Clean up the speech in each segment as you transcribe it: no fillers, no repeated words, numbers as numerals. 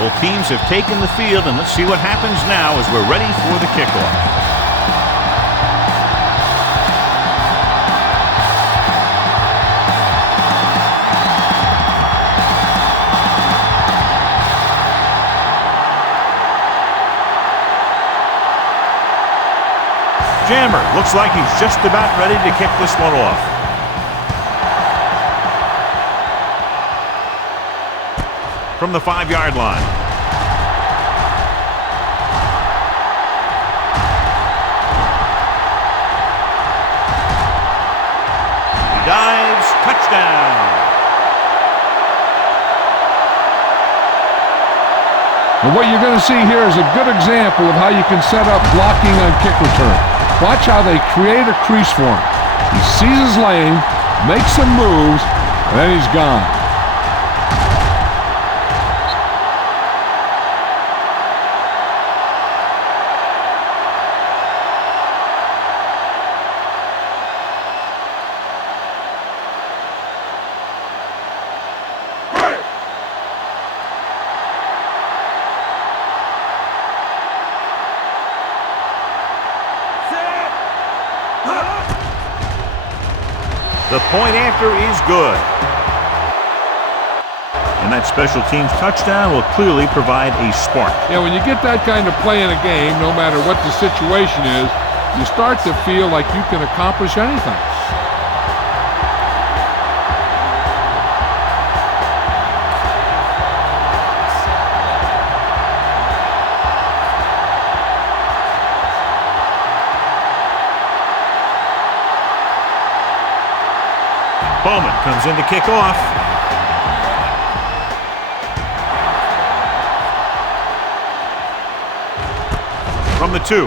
Both teams have taken the field, and let's see what happens now as we're ready for the kickoff. Jammer looks like he's just about ready to kick this one off. From the 5-yard line. He dives, touchdown. And what you're going to see here is a good example of how you can set up blocking on kick return. Watch how they create a crease for him. He sees his lane, makes some moves, and then he's gone. The point after is good. And that special teams touchdown will clearly provide a spark. Yeah, when you get that kind of play in a game, no matter what the situation is, you start to feel like you can accomplish anything. Bowman comes in to kick off. From the 2.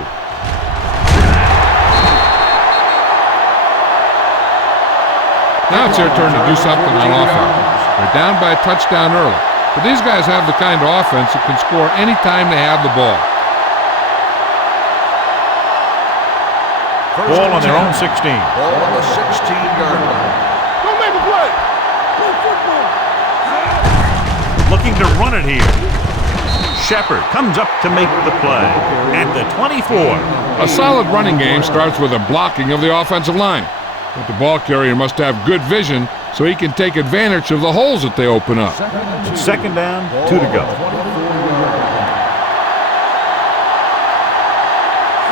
Now it's their turn to do something on offense. They're down by a touchdown early. But these guys have the kind of offense that can score any time they have the ball. Ball on their own 16. Ball on the 16-yard line. Don't make a play. Play football. Looking to run it here. Shepard comes up to make the play at the 24. A solid running game starts with a blocking of the offensive line. But the ball carrier must have good vision so he can take advantage of the holes that they open up. Second down, 2 to go.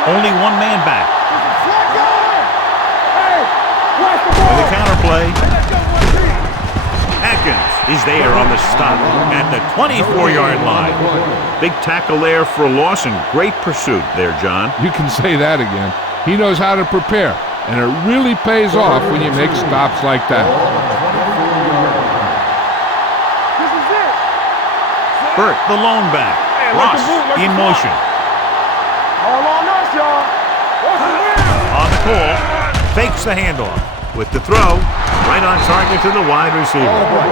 Only one man back. With a counterplay. Atkins is there on the stop at the 24-yard line. Big tackle there for a loss and great pursuit there, John. You can say that again. He knows how to prepare, and it really pays off when you make stops like that. Burt, the lone back. Ross in motion. All on us, y'all. On the call, fakes the handoff. With the throw, right on target to the wide receiver.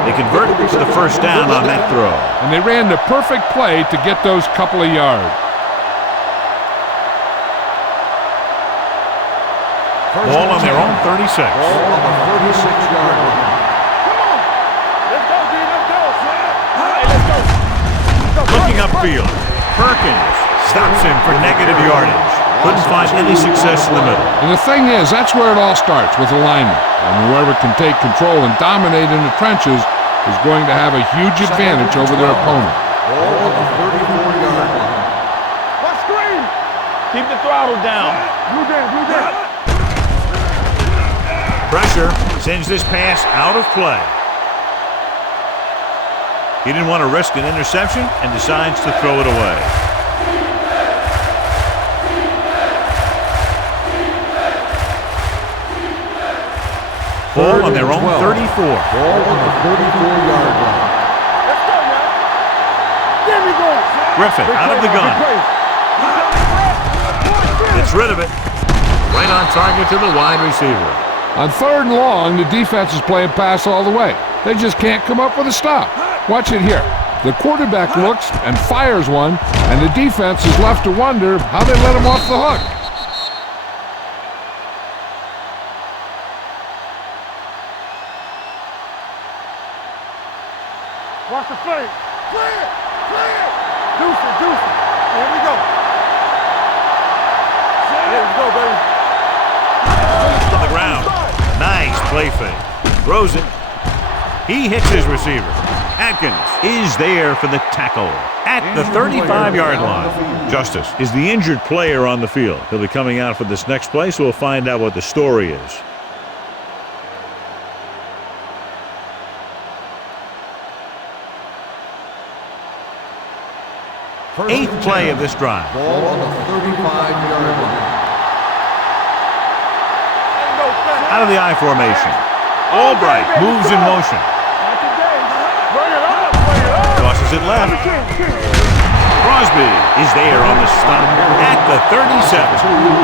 They convert to the first down on that throw. And they ran the perfect play to get those couple of yards. Ball on their own 36. Ball on the 36-yard line. Come on. Let's go, D. Let's go. Hey, let's go. Looking upfield, Perkins stops him for negative yardage. Couldn't find any success in the middle. And the thing is, that's where it all starts, with alignment. And whoever can take control and dominate in the trenches is going to have a huge advantage over their opponent. Ball on the 34-yard line. Let's screen. Keep the throttle down. Blue down. Pressure sends this pass out of play. He didn't want to risk an interception and decides to throw it away. Ball on their own 34. Ball on the 34-yard line. Let's go, man. There we go. Griffin out of the gun. Gets rid of it. Right on target to the wide receiver. On 3rd and long, the defense is playing pass all the way. They just can't come up with a stop. Watch it here. The quarterback looks and fires one, and the defense is left to wonder how they let him off the hook. Watch the play. Play it. Play fake. Throws it. He hits his receiver. Atkins is there for the tackle at the 35-yard line. Justice is the injured player on the field. He'll be coming out for this next play, so we'll find out what the story is. Eighth play of this drive. Ball on the 35-yard line. Out of the I formation. Albright moves in motion. Tosses it left. Crosby is there on the stop at the 37.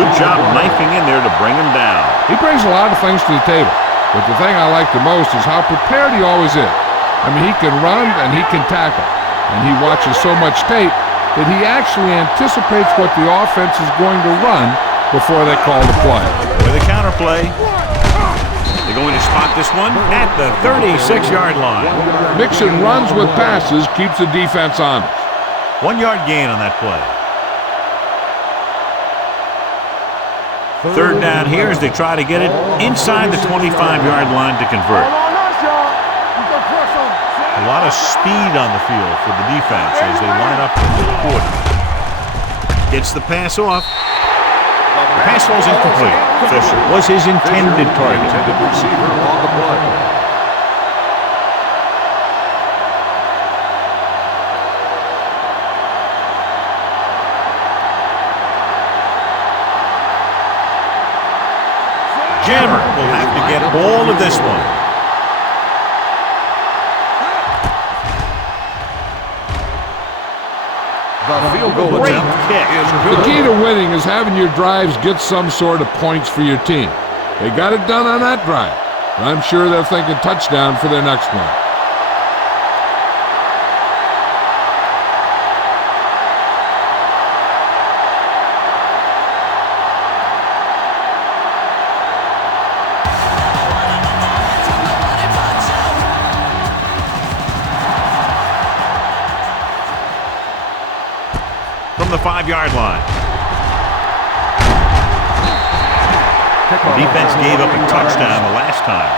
Good job knifing in there to bring him down. He brings a lot of things to the table, but the thing I like the most is how prepared he always is. I mean, he can run and he can tackle, and he watches so much tape that he actually anticipates what the offense is going to run before they call the play. With a counter play, they're going to spot this one at the 36-yard line. Mixing runs with passes keeps the defense honest. 1 yard gain on that play. Third down here as they try to get it inside the 25-yard line to convert. A lot of speed on the field for the defense as they line up in the quarter. Gets the pass off. The pass falls incomplete. Fisher was his intended target. Intended receiver on the play. Jammer will have to get all of this one. The field goal Great attempt kick. is The good. key to winning is having your drives get some sort of points for your team. They got it done on that drive. I'm sure they're thinking touchdown for their next one. From the 5-yard line. The defense gave up a touchdown the last time.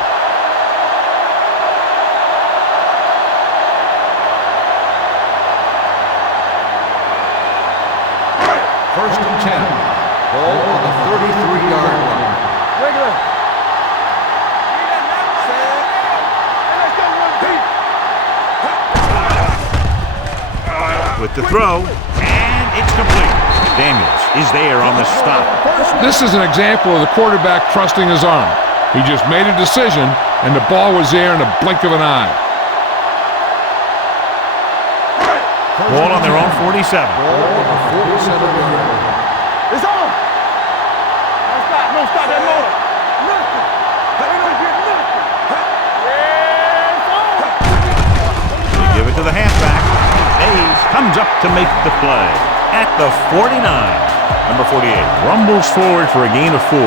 First and 10. Ball on the 33-yard line. With the throw, and it's complete. Daniels is there on the stop. This is an example of the quarterback trusting his arm. He just made a decision, and the ball was there in a blink of an eye. Ball on their own 47. Ball on the 47-yard line. It's on. Don't stop. Don't stop that motor. Nothing. We don't get nothing. Yeah, it's on. They give it to the halfback. Hayes comes up to make the play at the 49. Number 48 rumbles forward for a gain of 4.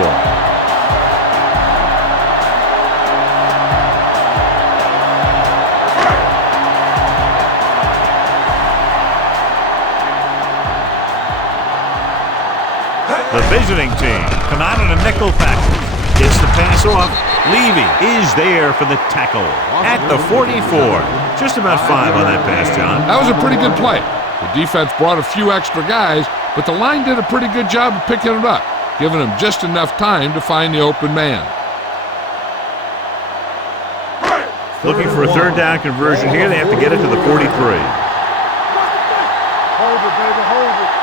The visiting team come out in a nickel package. Gets the pass off. Levy is there for the tackle at the 44. Just about 5 on that pass, John. That was a pretty good play. The defense brought a few extra guys, but the line did a pretty good job of picking it up, giving them just enough time to find the open man. Looking for a third down conversion here. They have to get it to the 43. Hold it, baby. Hold it.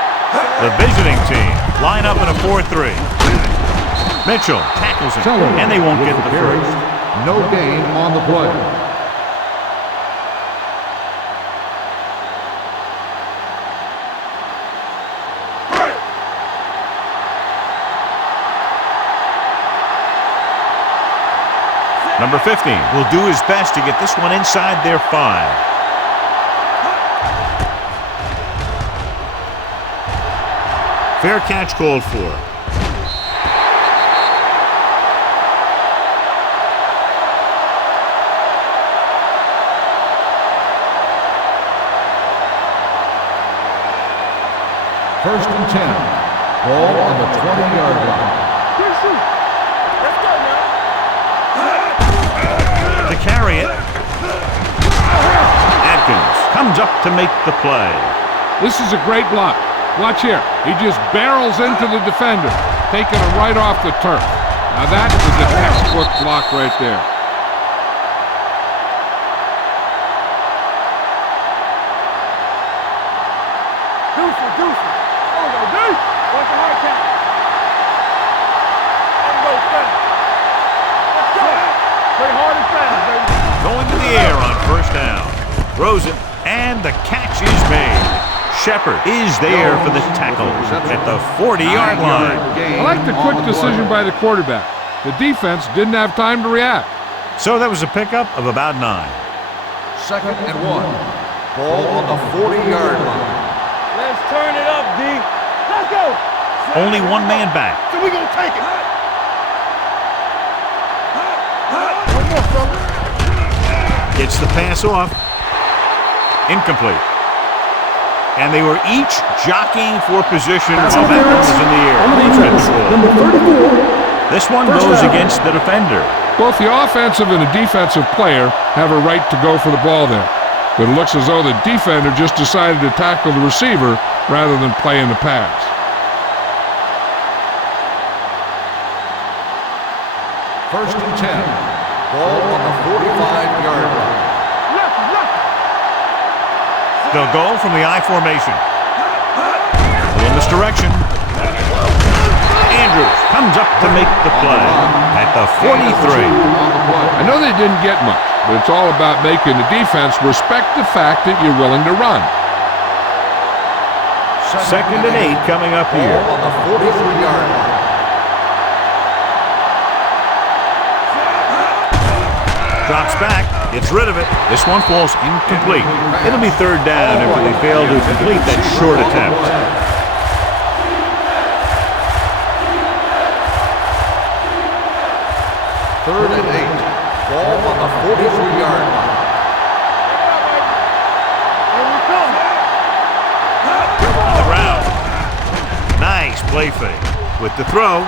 The visiting team line up in a 4-3. Mitchell tackles it, and they won't get the first. No gain on the play. Number 15 will do his best to get this one inside their 5. Fair catch called for. First and 10. Ball on the 20-yard line. Let's go now. carry it. Atkins comes up to make the play. This is a great block. Watch here. He just barrels into the defender, taking him right off the turf. Now that is a textbook block right there. Deuce. Oh, no, D. Watch the hard count. And go fast. Let's go. Play hard and fast, baby. Going to the air on first down. Throws it, and the catch is made. Shepard is there for the tackle at the 40-yard line. I like the quick decision by the quarterback. The defense didn't have time to react. So that was a pickup of about 9. 2nd and 1. Ball on the 40-yard line. Let's turn it up, D. Let's go. Only one man back. So we gonna take it. One more, fella. Gets the pass off. Incomplete. And they were each jockeying for position while that ball was in the air. This one goes against the defender. Both the offensive and the defensive player have a right to go for the ball there. But it looks as though the defender just decided to tackle the receiver rather than play in the pass. First and 10. Ball on the 45-yard line. They'll go from the I formation. In this direction. Andrews comes up to make the play at the 43. I know they didn't get much, but it's all about making the defense respect the fact that you're willing to run. 2nd and 8 coming up here. Ball on the 43-yard line. Drops back, gets rid of it. This one falls incomplete. It'll be 3rd down after they fail to complete that short attempt. 3rd and 8. Ball on the 43-yard line. On the ground. Nice play fake. With the throw,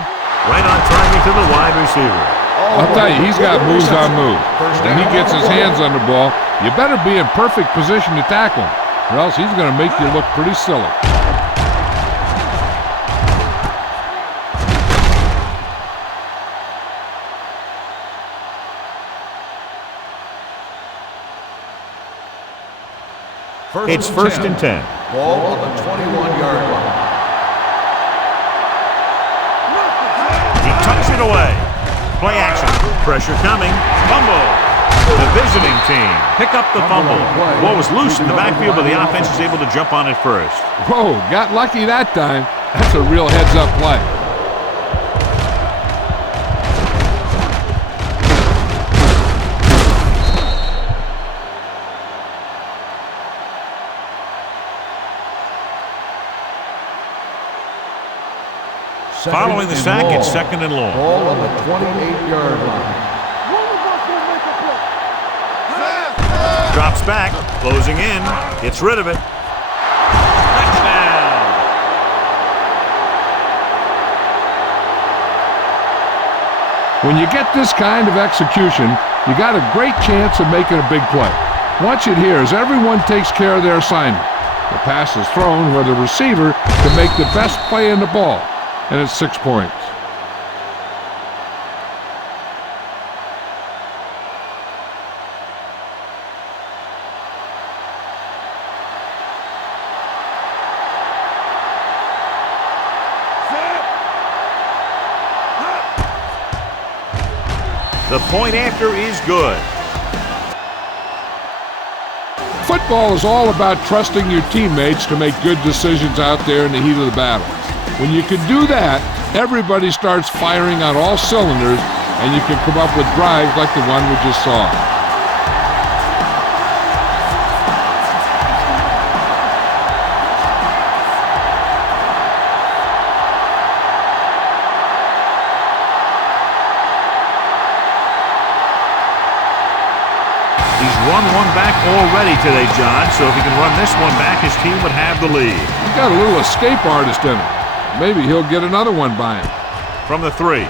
right on target to the wide receiver. I'll tell you, he's got moves on moves. When he gets his hands on the ball, you better be in perfect position to tackle him, or else he's going to make you look pretty silly. It's 1st and 10. Ball on the 21-yard line. He tucks it away. Play action. Pressure coming. Fumble. The visiting team pick up the fumble. Ball was loose in the backfield, but the offense is able to jump on it first. Whoa, got lucky that time. That's a real heads-up play. Following the sack, it's 2nd and long. Ball on the 28-yard line. Drops back, closing in, gets rid of it. Touchdown! When you get this kind of execution, you got a great chance of making a big play. Watch it here as everyone takes care of their assignment. The pass is thrown where the receiver can make the best play in the ball. And it's 6 points. The point after is good. Football is all about trusting your teammates to make good decisions out there in the heat of the battle. When you can do that, everybody starts firing on all cylinders, and you can come up with drives like the one we just saw. He's run one back already today, John, so if he can run this one back, his team would have the lead. He's got a little escape artist in him. Maybe he'll get another one by him. From the 3.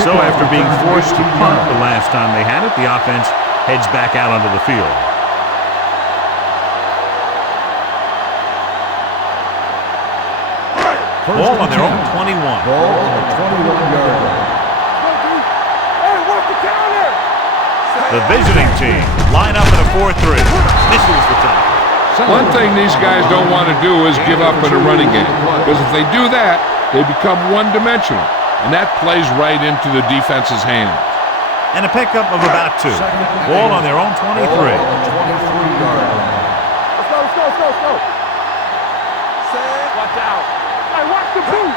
So after being forced to punt the last time they had it, the offense heads back out onto the field. Ball on their own 21. Ball on the 21-yard line. Hey, what's the counter? The visiting team line up in a 4-3. This is the tackle. One thing these guys don't want to do is give up in a running game, because if they do that, they become one-dimensional, and that plays right into the defense's hands. And a pickup of about 2. Ball on their own 23. Ball on the 23-yard line. Let's go. Watch out. Hey, watch the boot.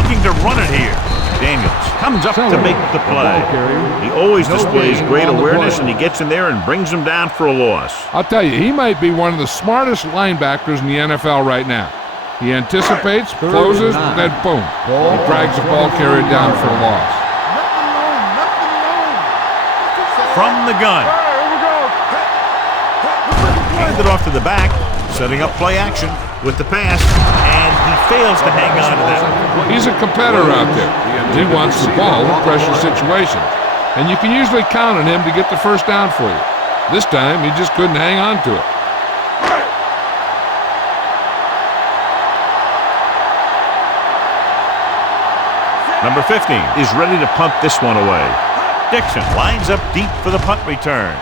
Looking to run it here. Daniels comes up to make the play. He always displays great awareness, and he gets in there and brings them down for a loss. I'll tell you, he might be one of the smartest linebackers in the NFL right now. He anticipates, closes, then boom, he drags the ball carrier down for a loss. From the gun. Hand it off to the back, setting up play action with the pass, and he fails to hang on to that. He's a competitor out there. He wants the ball in pressure situations, and you can usually count on him to get the first down for you. This time, he just couldn't hang on to it. Number 15 is ready to punt this one away. Dixon lines up deep for the punt return.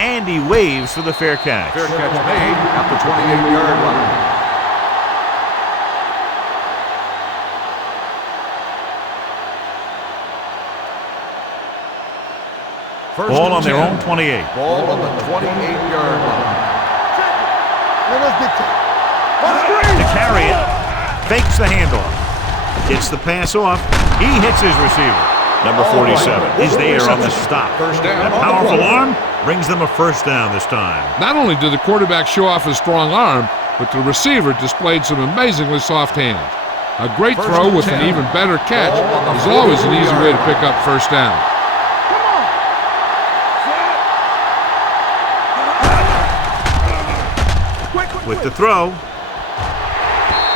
And he waves for the fair catch. Fair catch made at the 28-yard line. Ball on their own 28. Ball on the 28-yard line. To carry it, fakes the handoff, gets the pass off. He hits his receiver. Number 47 is there on the stop. First down. A powerful arm brings them a first down this time. Not only did the quarterback show off his strong arm, but the receiver displayed some amazingly soft hands. A great throw with an even better catch is always an easy way to pick up first down. With the throw,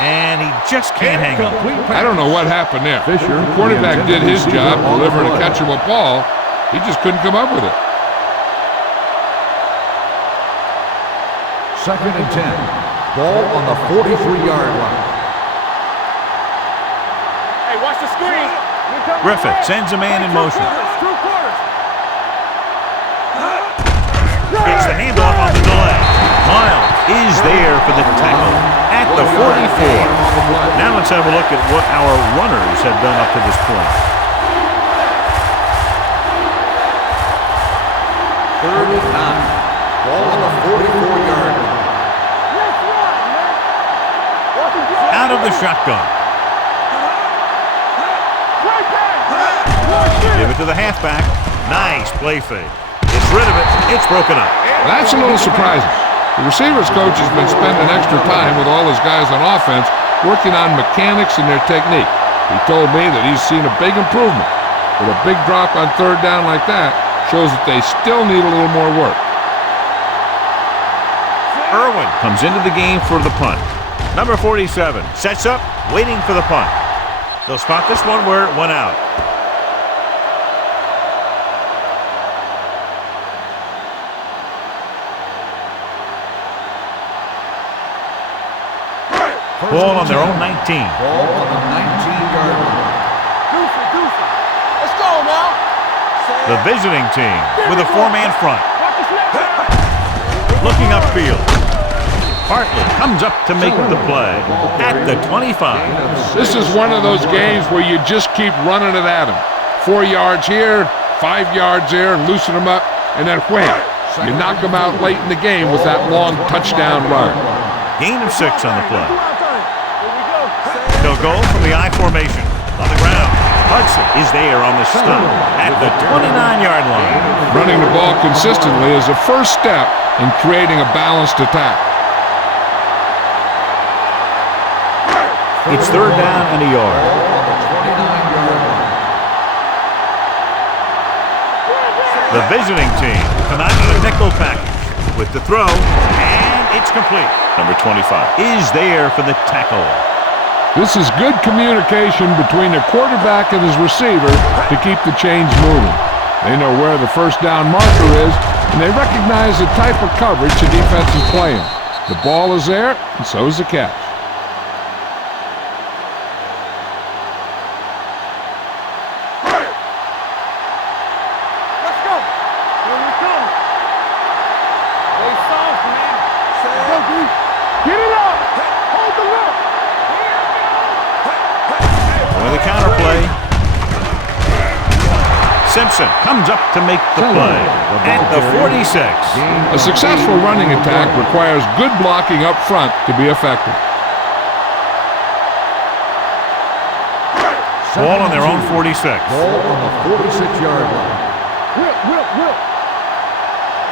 and he just can't hang on. I don't know what happened there. The quarterback did his job delivering a catchable ball. He just couldn't come up with it. 2nd and 10. Ball on the 43-yard line. Hey, watch the screen. Griffith sends a man in motion. Two quarters. Gets the handoff on the delay. Miles is there for the tackle at the 44. Now let's have a look at what our runners have done up to this point. 3rd and 9. Ball on the 44-yard line. Out of the shotgun. Give it to the halfback. Nice play fake. Gets rid of it. It's broken up. That's a little surprising. The receivers coach has been spending extra time with all his guys on offense working on mechanics and their technique. He told me that he's seen a big improvement. But a big drop on 3rd down like that shows that they still need a little more work. Irwin comes into the game for the punt. Number 47 sets up, waiting for the punt. They'll spot this one where it went out. Ball on their own 19. Ball on the 19-yard line. Let's go now. The visiting team with a 4-man front. Looking upfield. Hartley comes up to make the play at the 25. This is one of those games where you just keep running it at them. 4 yards here, 5 yards there, and loosen them up, and then wham! You knock them out late in the game with that long touchdown run. Gain of 6 on the play. They'll go from the I formation. On the ground, Hudson is there on the stop at the 29-yard line. Running the ball consistently is the first step in creating a balanced attack. It's 3rd down and a yard. Ball on the 29-yard line. The visiting team come out in the nickel package with the throw, and it's complete. Number 25 is there for the tackle. This is good communication between the quarterback and his receiver to keep the chains moving. They know where the first down marker is, and they recognize the type of coverage the defense is playing. The ball is there, and so is the catch. Let's go. Here we come. Stay soft, man. Go, D. Get it up. Hold the look. With the counter play. Simpson comes up to make the play at the 46. A successful running attack requires good blocking up front to be effective. Ball on their own 46. Ball on the 46-yard line. Whip.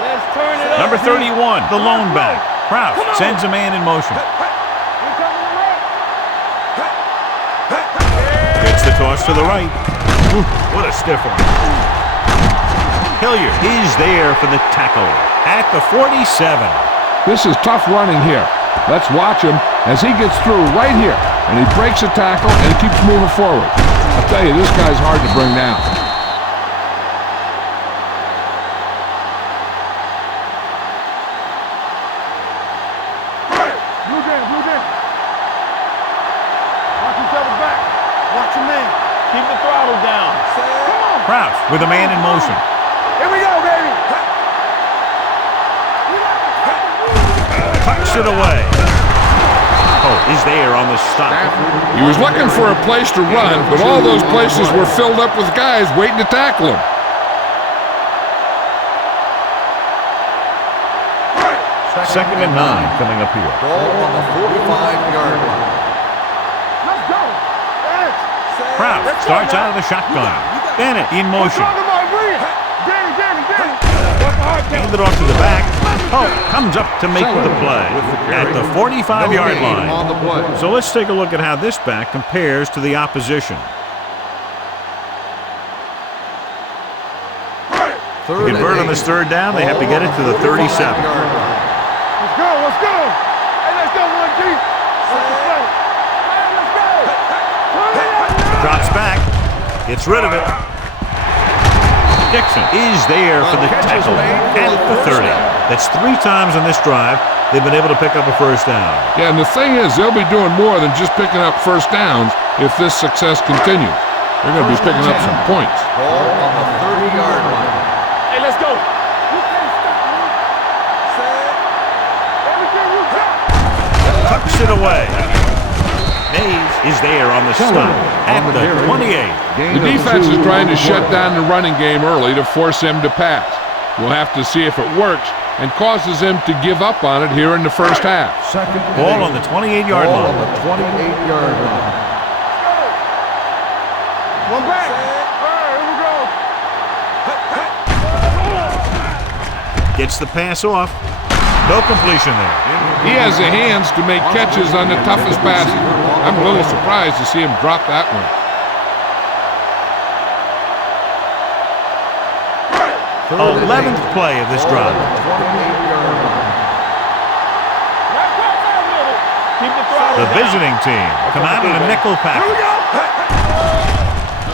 Let's turn it up. Number 31, the lone back. Kraus sends a man in motion. Gets the toss to the right. Ooh, what a stiff one. Hilliard is there for the tackle at the 47. This is tough running here. Let's watch him as he gets through right here, and he breaks a tackle and he keeps moving forward. I'll tell you, this guy's hard to bring down. Blue game. Watch each other back. Watch your man. Keep the throttle down. Come on. Kraus with a man in motion. Here we go, baby. Tucks it away. Oh, is there on the stop. He was looking for a place to run, but all those places were filled up with guys waiting to tackle him. Second and 9 coming up here. Ball on the 45-yard line. Let's go. Kraus starts out of the shotgun. Bennett in motion. Handed off to the back. Oh, comes up to make the play at the 45-yard line. On the play. So let's take a look at how this back compares to the opposition. To convert on this third down, they have to get it to the 37. Let's go. Hey, let's go, 1G. Let's go. Drops back. Gets rid of it. Dixon is there for the tackle at the 30. That's 3 times on this drive they've been able to pick up a first down. Yeah, and the thing is, they'll be doing more than just picking up first downs if this success continues. They're going to be picking up some points. Ball on the 30-yard line. Hey, let's go. You can't stop me. Everything you got. Tucks it away. Mays is there on the stop at the 28. The defense is trying to shut down the running game early to force him to pass. We'll have to see if it works and causes him to give up on it here in the first half. Ball on the 28-yard Ball line. on the 28-yard line. One back. All right, here we go. Gets the pass off. No completion there. He has the hands to make catches on the toughest passes. I'm a little surprised to see him drop that one. 11th play of this drive. Keep the throttle The visiting team come out in a nickel package.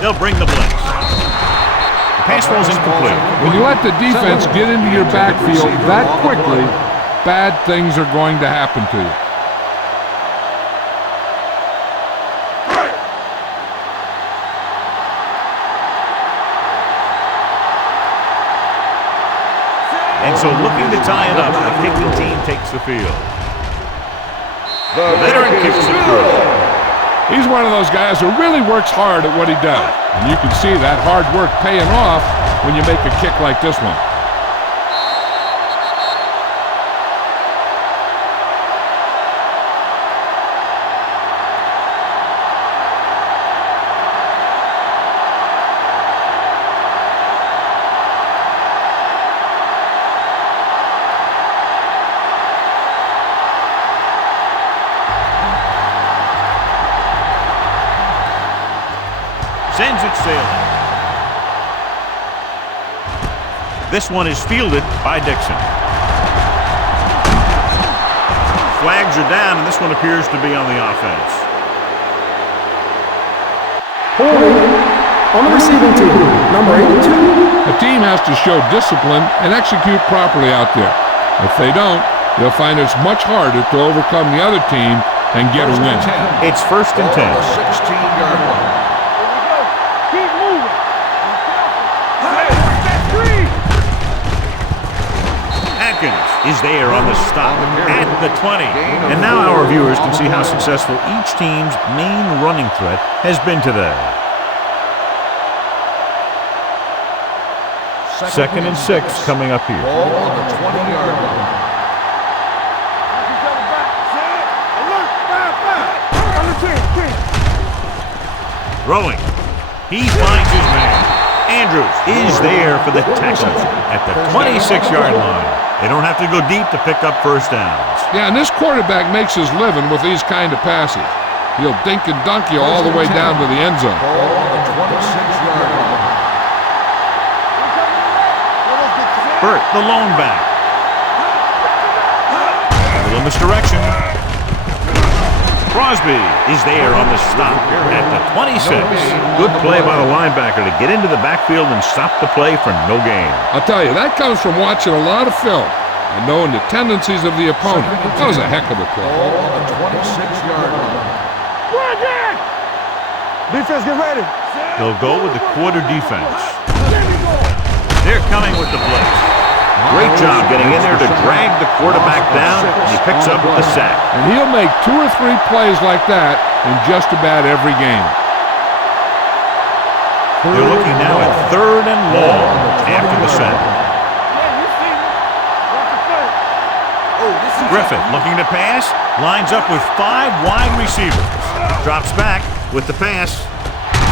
They'll bring the blitz. The pass ball's incomplete. When you let the defense get into your backfield that quickly, bad things are going to happen to you. And so looking to tie it up, the kicking team takes the field. The veteran kicks it through. He's one of those guys who really works hard at what he does. And you can see that hard work paying off when you make a kick like this one. Sends it sailing. This one is fielded by Dixon. Flags are down, and this one appears to be on the offense. Holding on the receiving team, number 82. A team has to show discipline and execute properly out there. If they don't, they'll find it's much harder to overcome the other team and get a win. It's 1st and 10. Ball on the 16-yard line. Here we go. Keep moving. That's three. Atkins is there on the stop at the 20. And now our viewers can see how successful each team's main running threat has been today. 2nd and 6 coming up here. Ball on the 20-yard line. Alert. 5. On the 10. Throwing. He finds his man. Andrews is there for the tackle at the 26-yard line. They don't have to go deep to pick up first downs. Yeah, and this quarterback makes his living with these kind of passes. He'll dink and dunk you all the way down to the end zone. Ball on the 26-yard line. Burt, the lone back. A little misdirection. Crosby is there on the stop at the 26. Good play by the linebacker to get into the backfield and stop the play for no gain. I'll tell you, that comes from watching a lot of film and knowing the tendencies of the opponent. That was a heck of a play. Ball on the 26-yard line. Run again. Defense, get ready. They'll go with the quarter defense. They're coming with the blitz. Great job getting in there to drag the quarterback down, and he picks up the sack. And he'll make 2 or 3 plays like that in just about every game. They're looking now at 3rd and long after the sack. Griffith looking to pass, lines up with 5 wide receivers. Drops back with the pass,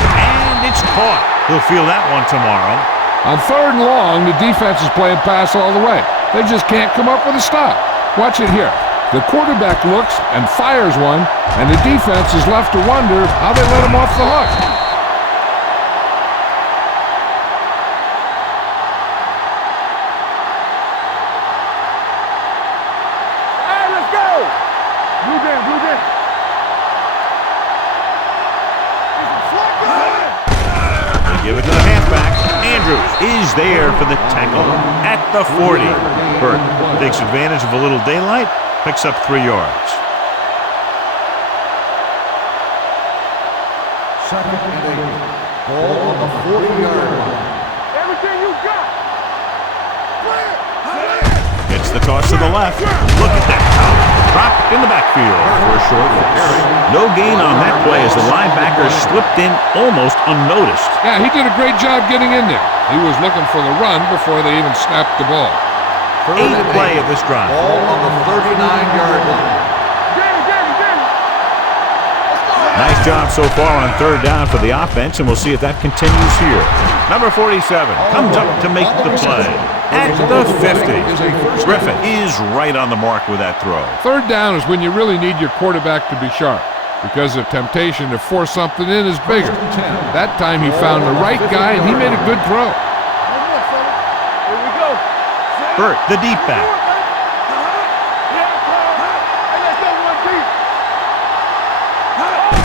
and it's caught. He'll feel that one tomorrow. On 3rd and long, the defense is playing pass all the way. They just can't come up with a stop. Watch it here. The quarterback looks and fires one, and the defense is left to wonder how they let him off the hook. Hey, let's go. Blue down. They give it to the halfback. Andrews is there for the tackle at the 40. Burt takes advantage of a little daylight, picks up 3 yards. 2nd and 8. Ball on the 40-yard line. Everything you got. It's the toss to the left. Look at that count. Drop in the backfield for a short loss. No gain on that play as the linebacker slipped in almost unnoticed. Yeah, he did a great job getting in there. He was looking for the run before they even snapped the ball. 3rd and 8th play 8. of this drive. Ball on the 39-yard line. Nice job so far on 3rd down for the offense, and we'll see if that continues here. Number 47 comes up to make the play at the 50. Griffith is right on the mark with that throw. 3rd down is when you really need your quarterback to be sharp because the temptation to force something in is bigger. That time he found the right guy, and he made a good throw. Here we go. Burt, the deep back.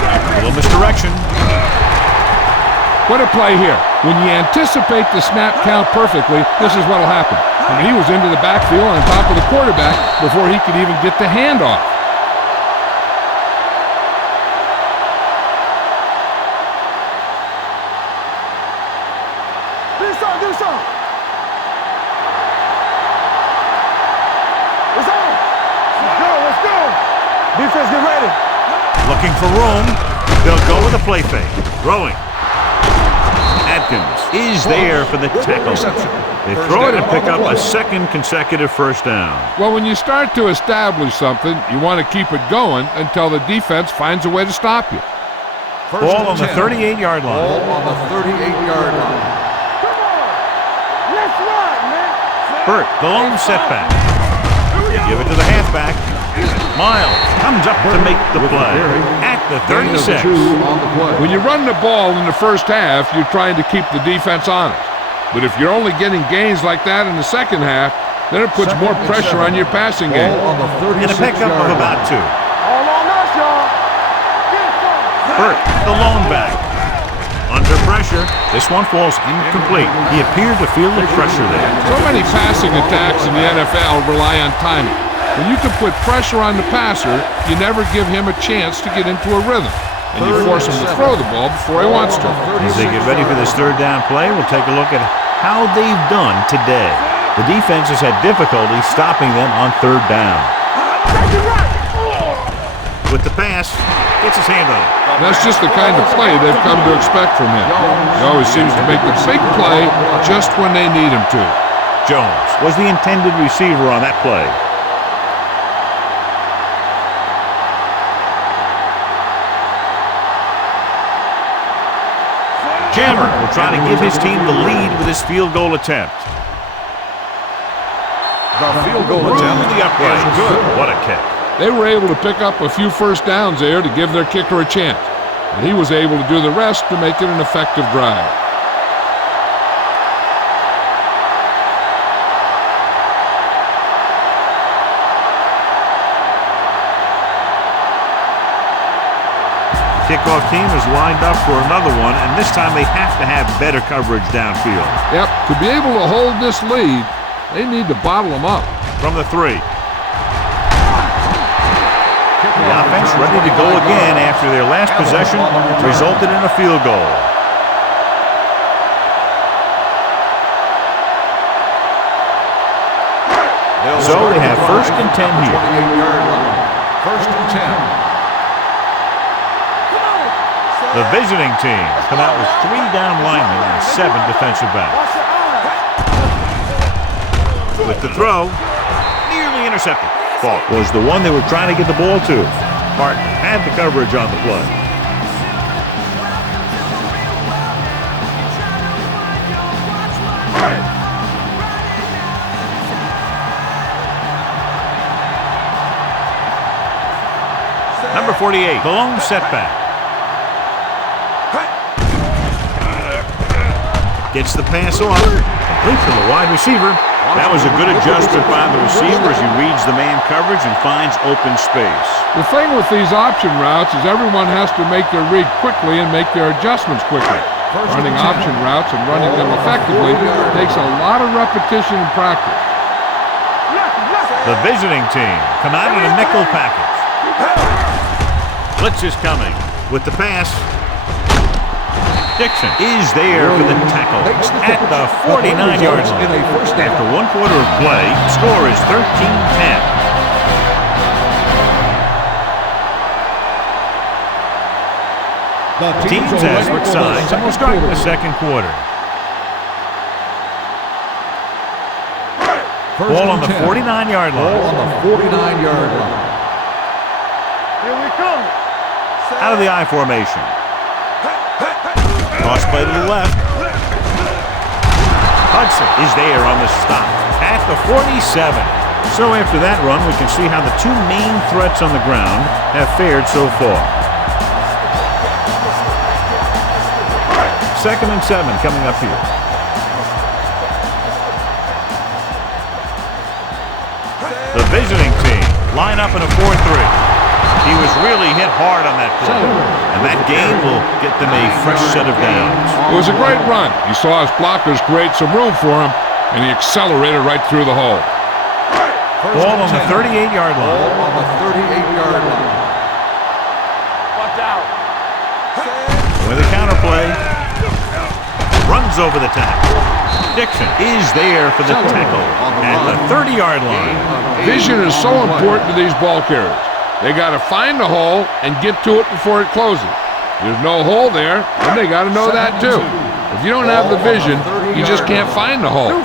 A little misdirection. What a play here. When you anticipate the snap count perfectly, this is what will happen. And he was into the backfield on top of the quarterback before he could even get the handoff. Do some. It's on. Let's go. Defense, get ready. Looking for room. They'll go with a play fake. Throwing. Atkins is there for the tackle. They throw it and pick up a 2nd consecutive first down. Well, when you start to establish something, you want to keep it going until the defense finds a way to stop you. Ball on the 38-yard line. Ball on the 38-yard line. Come on. Let's run, man. Burt, the lone setback. They give it to the halfback. Miles comes up to make the play at the 36. On the play. When you run the ball in the first half, you're trying to keep the defense honest. But if you're only getting gains like that in the second half, then it puts more pressure on your passing game. Ball on the 36-yard And a pickup of about 2. All on us, y'all. Get it from. Burt, the lone back. Under pressure. This one falls incomplete. He appeared to feel the pressure there. So many passing attacks in the NFL rely on timing. When you can put pressure on the passer, you never give him a chance to get into a rhythm. And you force him to throw the ball before he wants to. As they get ready for this third down play, we'll take a look at how they've done today. The defense has had difficulty stopping them on third down. With the pass, gets his hand on it. That's just the kind of play they've come to expect from him. He always seems to make the big play just when they need him to. Jones was the intended receiver on that play. Cameron will try to give his team the lead with his field goal attempt. The field goal attempt The upright. is good. What a kick. They were able to pick up a few first downs there to give their kicker a chance. And he was able to do the rest to make it an effective drive. Kickoff team is lined up for another one, and this time they have to have better coverage downfield. Yep, to be able to hold this lead, they need to bottle them up. From the 3. The offense ready to go again after their last possession resulted in a field goal. So they have first and 10 here. 28-yard line. First and 10. The visiting team come out with 3 down linemen and 7 defensive backs. With the throw, nearly intercepted. Fault was the one they were trying to get the ball to. Martin had the coverage on the play. Number 48, the lone setback. Gets the pass off. Complete from the wide receiver. That was a good adjustment by the receiver as he reads the man coverage and finds open space. The thing with these option routes is everyone has to make their read quickly and make their adjustments quickly. Running option routes and running them effectively takes a lot of repetition and practice. The visiting team come out in a nickel package. Blitz is coming with the pass. Dixon is there for the tackle at the 49-yard line. After 1 quarter of play, the score is 13-10. The Teams as switched sides, and we'll start in the second quarter. Ball on the 49-yard line. Ball on the 49-yard line. Here we come. Out of the I formation. Toss play to the left. Hudson is there on the stop at the 47. So after that run, we can see how the 2 main threats on the ground have fared so far. 2nd and 7 coming up here. The visiting team line up in a 4-3. He was really hit hard on that play, and that gain will get them a fresh set of downs. It was a great run. You saw his blockers create some room for him, and he accelerated right through the hole. Ball on the 38-yard line. Ball on the 38-yard line. Watch out. With a counter play, runs over the tackle. Dixon is there for the tackle at the 30-yard line. Vision is so important to these ball carriers. They got to find the hole and get to it before it closes. There's no hole there, and they got to know that too. If you don't have the vision, you just can't find the hole. The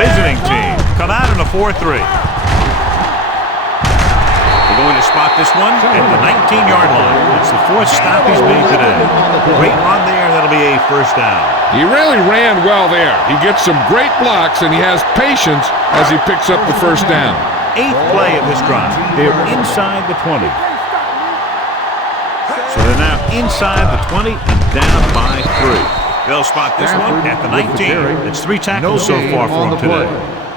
visiting team come out in a 4-3. They're going to spot this one at the 19-yard line. It's the 4th stop he's made today. Great run there. That'll be a first down. He really ran well there. He gets some great blocks, and he has patience as he picks up the first down. 8th play of this drive. They're inside the 20. So they're now inside the 20 and down by 3. They'll spot this one at the 19. It's 3 tackles so far for him today.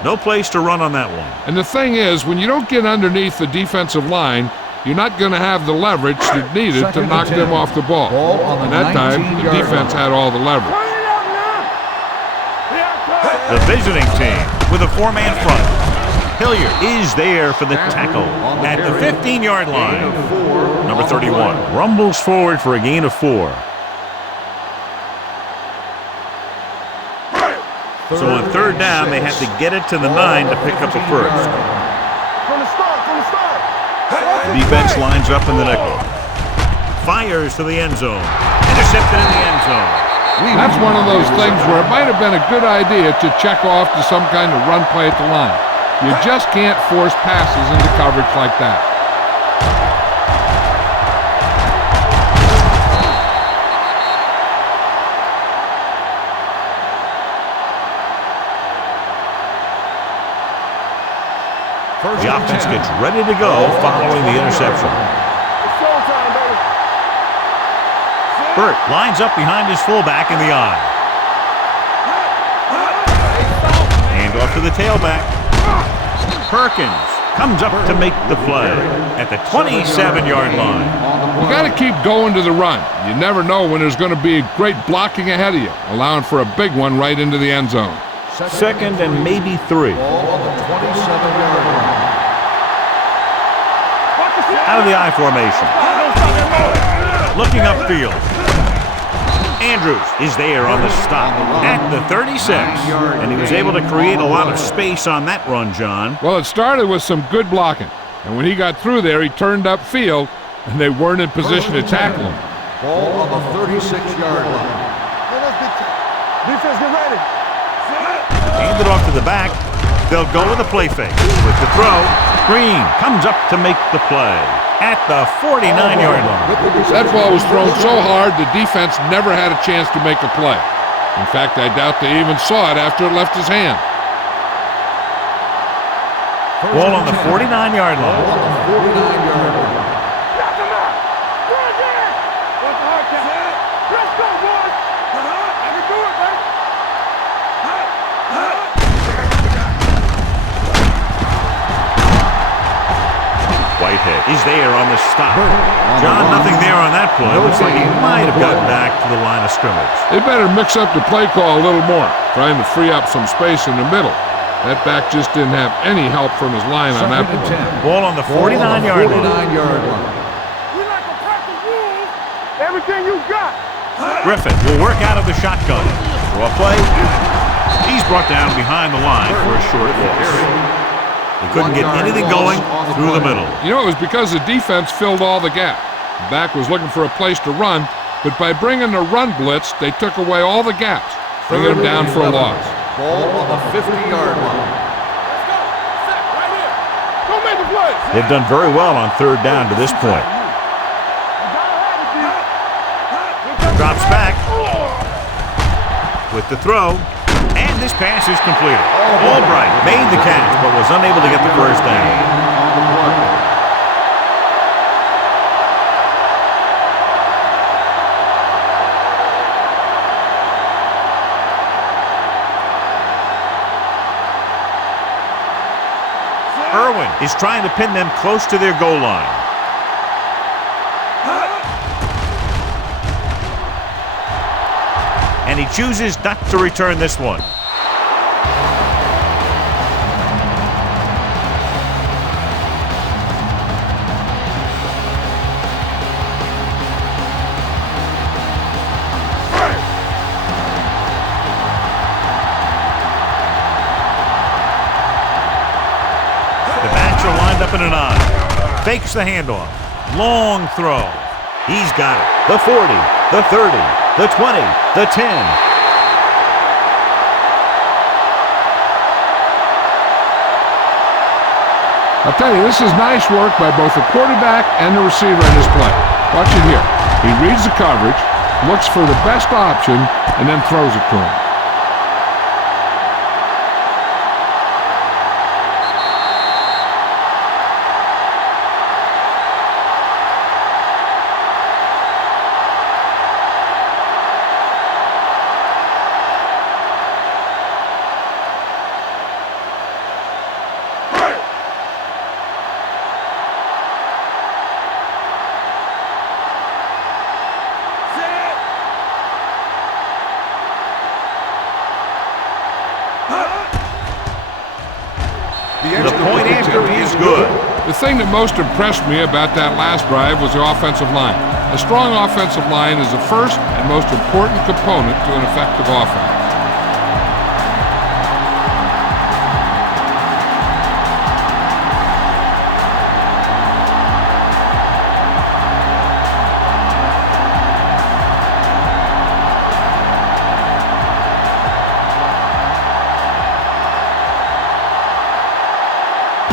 No place to run on that one. And the thing is, when you don't get underneath the defensive line, you're not going to have the leverage that's needed to Second knock and them 10. off the ball. Ball on the And that time, the 19-yard defense line. had all the leverage. Turn it up now. The visiting team with a four-man front. Hilliard is there for the tackle at the 15-yard line. Number 31 rumbles forward for a gain of 4. So on third down, they have to get it to the 9 to pick up a first. From the start. The defense lines up in the nickel. Fires to the end zone. Intercepted in the end zone. That's one of those things where it might have been a good idea to check off to some kind of run play at the line. You just can't force passes into coverage like that. The offense gets ready to go following the interception. It's showtime, baby. Burt lines up behind his fullback in the eye. Hand off to the tailback. Perkins comes up to make the play at the 27-yard line. You got to keep going to the run. You never know when there's going to be great blocking ahead of you, allowing for a big one right into the end zone. Second and maybe 3. Ball on the 27-yard line. Out of the I formation. Looking upfield. Andrews is there on the stop at the 36. And he was able to create a lot of space on that run, John. Well, it started with some good blocking. And when he got through there, he turned upfield, and they weren't in position to tackle him. Ball on the 36-yard line. Defense, get ready. Hand it off to the back. They'll go with a play fake. With the throw, Green comes up to make the play at the 49-yard line. That ball was thrown so hard, the defense never had a chance to make a play. In fact, I doubt they even saw it after it left his hand. Ball on the 49-yard Ball line. on the 49-yard line. Knock him out. Run there. What's the hard count? Let's go, boys. I can do it, baby. Whitehead is there on the stop. John, nothing there on that play. Looks like he might have gotten back to the line of scrimmage. They better mix up the play call a little more, trying to free up some space in the middle. That back just didn't have any help from his line on that Second and play. 10. Ball on the Ball on the 49-yard line. 49-yard line. We like to practice rules. Everything you got. Griffin will work out of the shotgun. Throw a play. He's brought down behind the line for a short loss. He couldn't get anything going through the middle. You know, it was because the defense filled all the gap. The back was looking for a place to run, but by bringing the run blitz, they took away all the gaps, bringing him down for a loss. Ball on the 50-yard line. Let's go. Set right here. Go make the play. They've done very well on third down to this point. Drops back with the throw, and this pass is completed. Albright made the catch, but was unable to get the first down. On the play. Irwin is trying to pin them close to their goal line. And he chooses not to return this one. The backs are lined up in an eye. Fakes the handoff. Long throw. He's got it. The 40, the 30, the 20, the 10. I'll tell you, this is nice work by both the quarterback and the receiver in this play. Watch it here. He reads the coverage, looks for the best option, and then throws it to him. The point after is good. The thing that most impressed me about that last drive was the offensive line. A strong offensive line is the first and most important component to an effective offense.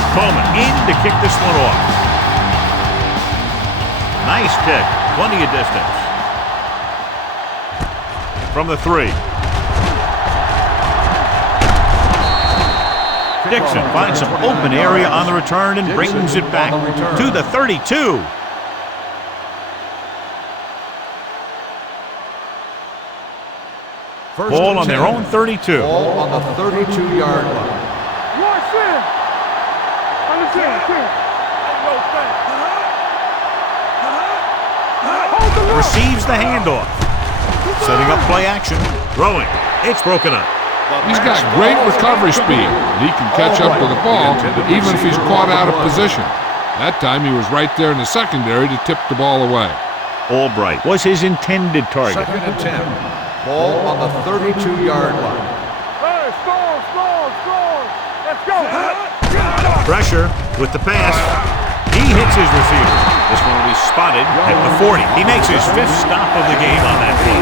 Coleman in to kick this one off. Nice kick. Plenty of distance. From the 3. Dixon finds some open area on the return and brings it back to the 32. Ball on their own 32. Ball on the 32-yard line. Receives the handoff. Setting up play action. Throwing. It's broken up. He's got great recovery speed. He can catch up to the ball even if he's caught out of position. That time he was right there in the secondary to tip the ball away. Albright was his intended target. 2nd and 10. Ball on the 32-yard line. Hey, score. Let's go. Pressure with the pass. He hits his receiver. This one will be spotted at the 40. He makes his 5th stop of the game on that play.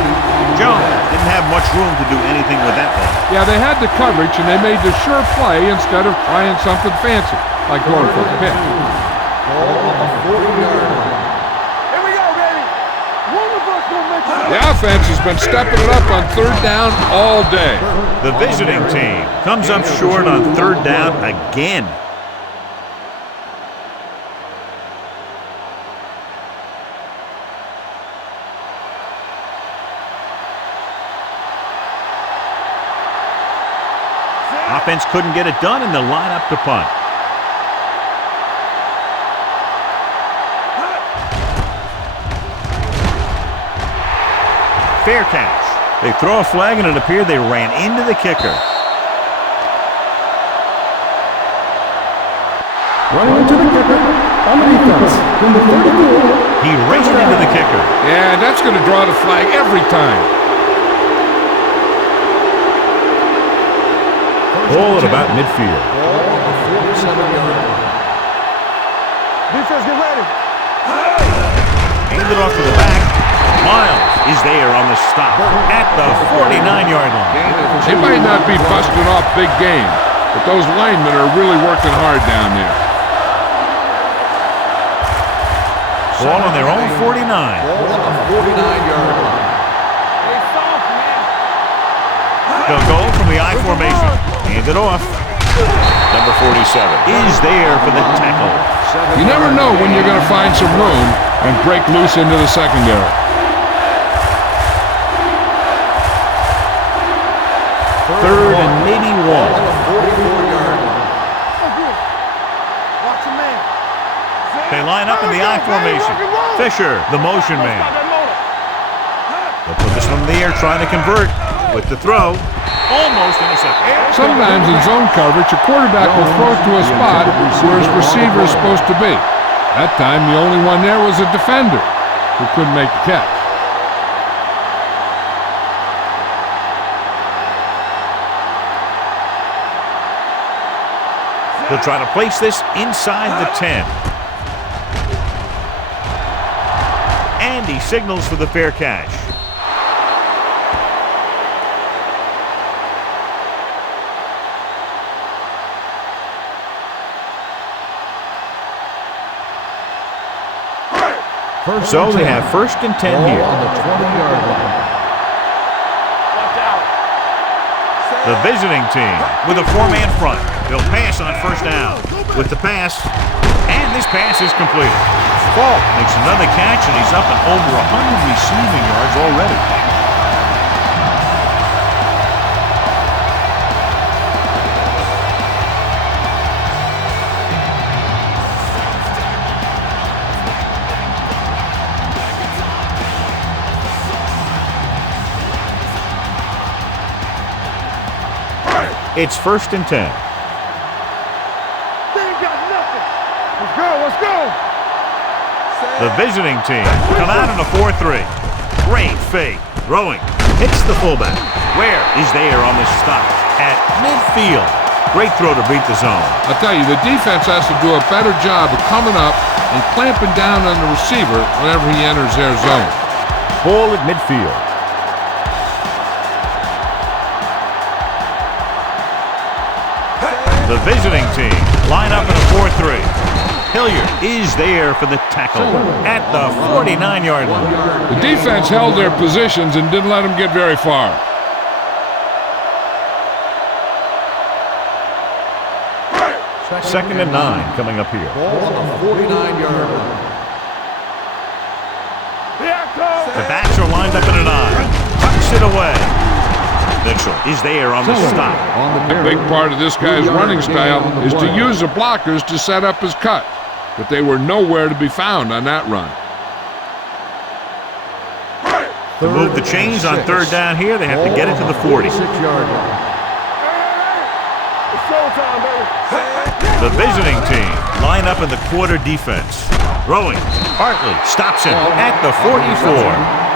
Jones didn't have much room to do anything with that one. Yeah, they had the coverage and they made the sure play instead of trying something fancy, like going for a pick. Ball on the 40-yard line. Here we go, baby. One of us will make it. The offense has been stepping it up on 3rd down all day. The visiting team comes up short on 3rd down again. Offense couldn't get it done, and they'll line up to punt. Fair catch. They throw a flag, and it appeared they ran into the kicker. Running into the kicker on the defense. Number 34. He raced into the kicker. Yeah, that's going to draw the flag every time. Ball at about midfield. Ball on the 47-yard line. Defense, get ready. Handed off to the back. Miles is there on the stop at the 49-yard line. They might not be busting off big game, but those linemen are really working hard down there. Ball on their own 49. Ball on the 49-yard line. Hey, soft, man. They'll go from the I formation. Hand it off. Number 47 is there for the tackle. You never know when you're going to find some room and break loose into the secondary. Third and maybe 1. Ball on the 44-yard line. Watch your man. They line up in the I formation. Fisher, the motion man. They'll put this one in the air, trying to convert with the throw. Almost intercepted. Sometimes in zone coverage, a quarterback will throw it to a spot where his receiver is supposed to be. That time, the only one there was a defender who couldn't make the catch. They'll try to place this inside the 10. And he signals for the fair catch. So they have 1st and 10 Ball here. on the 20-yard line. Watch out. The visiting team with a 4-man front. They'll pass on 1st down with the pass, and this pass is completed. Falk makes another catch, and he's up and over 100 receiving yards already. It's 1st and 10. The visiting team come out in a 4-3. Great fake. Throwing. Hits the fullback. Where is there on the stop? At midfield. Great throw to beat the zone. I'll tell you, the defense has to do a better job of coming up and clamping down on the receiver whenever he enters their zone. Ball at midfield. The visiting team line up in a 4-3. Hilliard is there for the tackle at the 49-yard line. The defense held their positions and didn't let them get very far. Second and 9 coming up here. Ball on the 49-yard line. The backs are lined up in an I. Tucks it away. Mitchell is there on the stop. A big part of this guy's running style is to use the blockers to set up his cut, but they were nowhere to be found on that run. To move the chains on third down here, they have to get it to the 40. 6-yard line. The visiting team line up in the quarter defense. Throwing. Hartley stops him at the 44.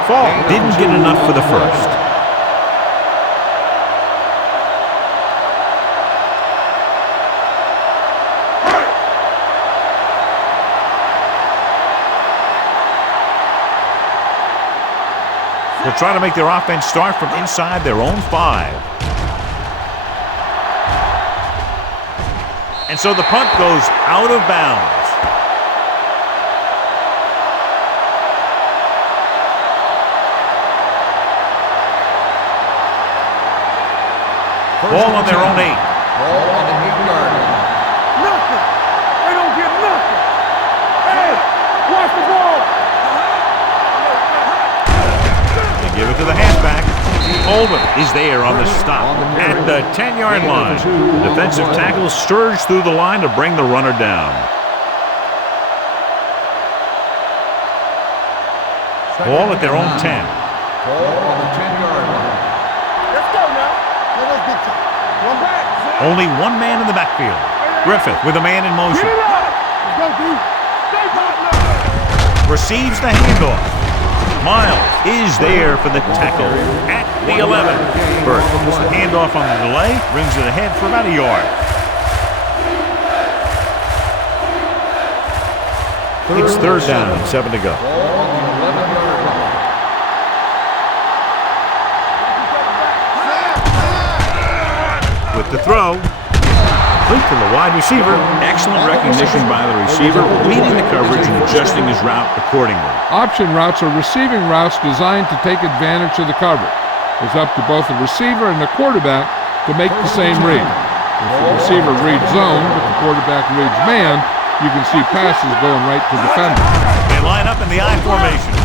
Fall didn't get enough for the first. They'll try to make their offense start from inside their own 5. And so the punt goes out of bounds. Ball on their own 8. Ball on the 8-yard line. Nothing. They don't get nothing. Hey, watch the ball. They give it to the halfback. Holman is there on the stop at the 10-yard line. The defensive tackle surged through the line to bring the runner down. Ball at their own 10. Ball on the 10-yard line. Let's go now. Let's get to one back. Only one man in the backfield. Griffith with a man in motion. Get it up. Let's go, D. Stay top now. Receives the handoff. Miles is there for the tackle at the 11. Burt gets the handoff on the delay, brings it ahead for about a yard. It's third down and 7 to go. Ball on the 11-yard line. With the throw, complete to the wide receiver. Excellent recognition by the receiver, reading the coverage and adjusting his route accordingly. Option routes are receiving routes designed to take advantage of the coverage. It's up to both the receiver and the quarterback to make the same read. If the receiver reads zone, but the quarterback reads man, you can see passes going right to defenders. They line up in the I formation.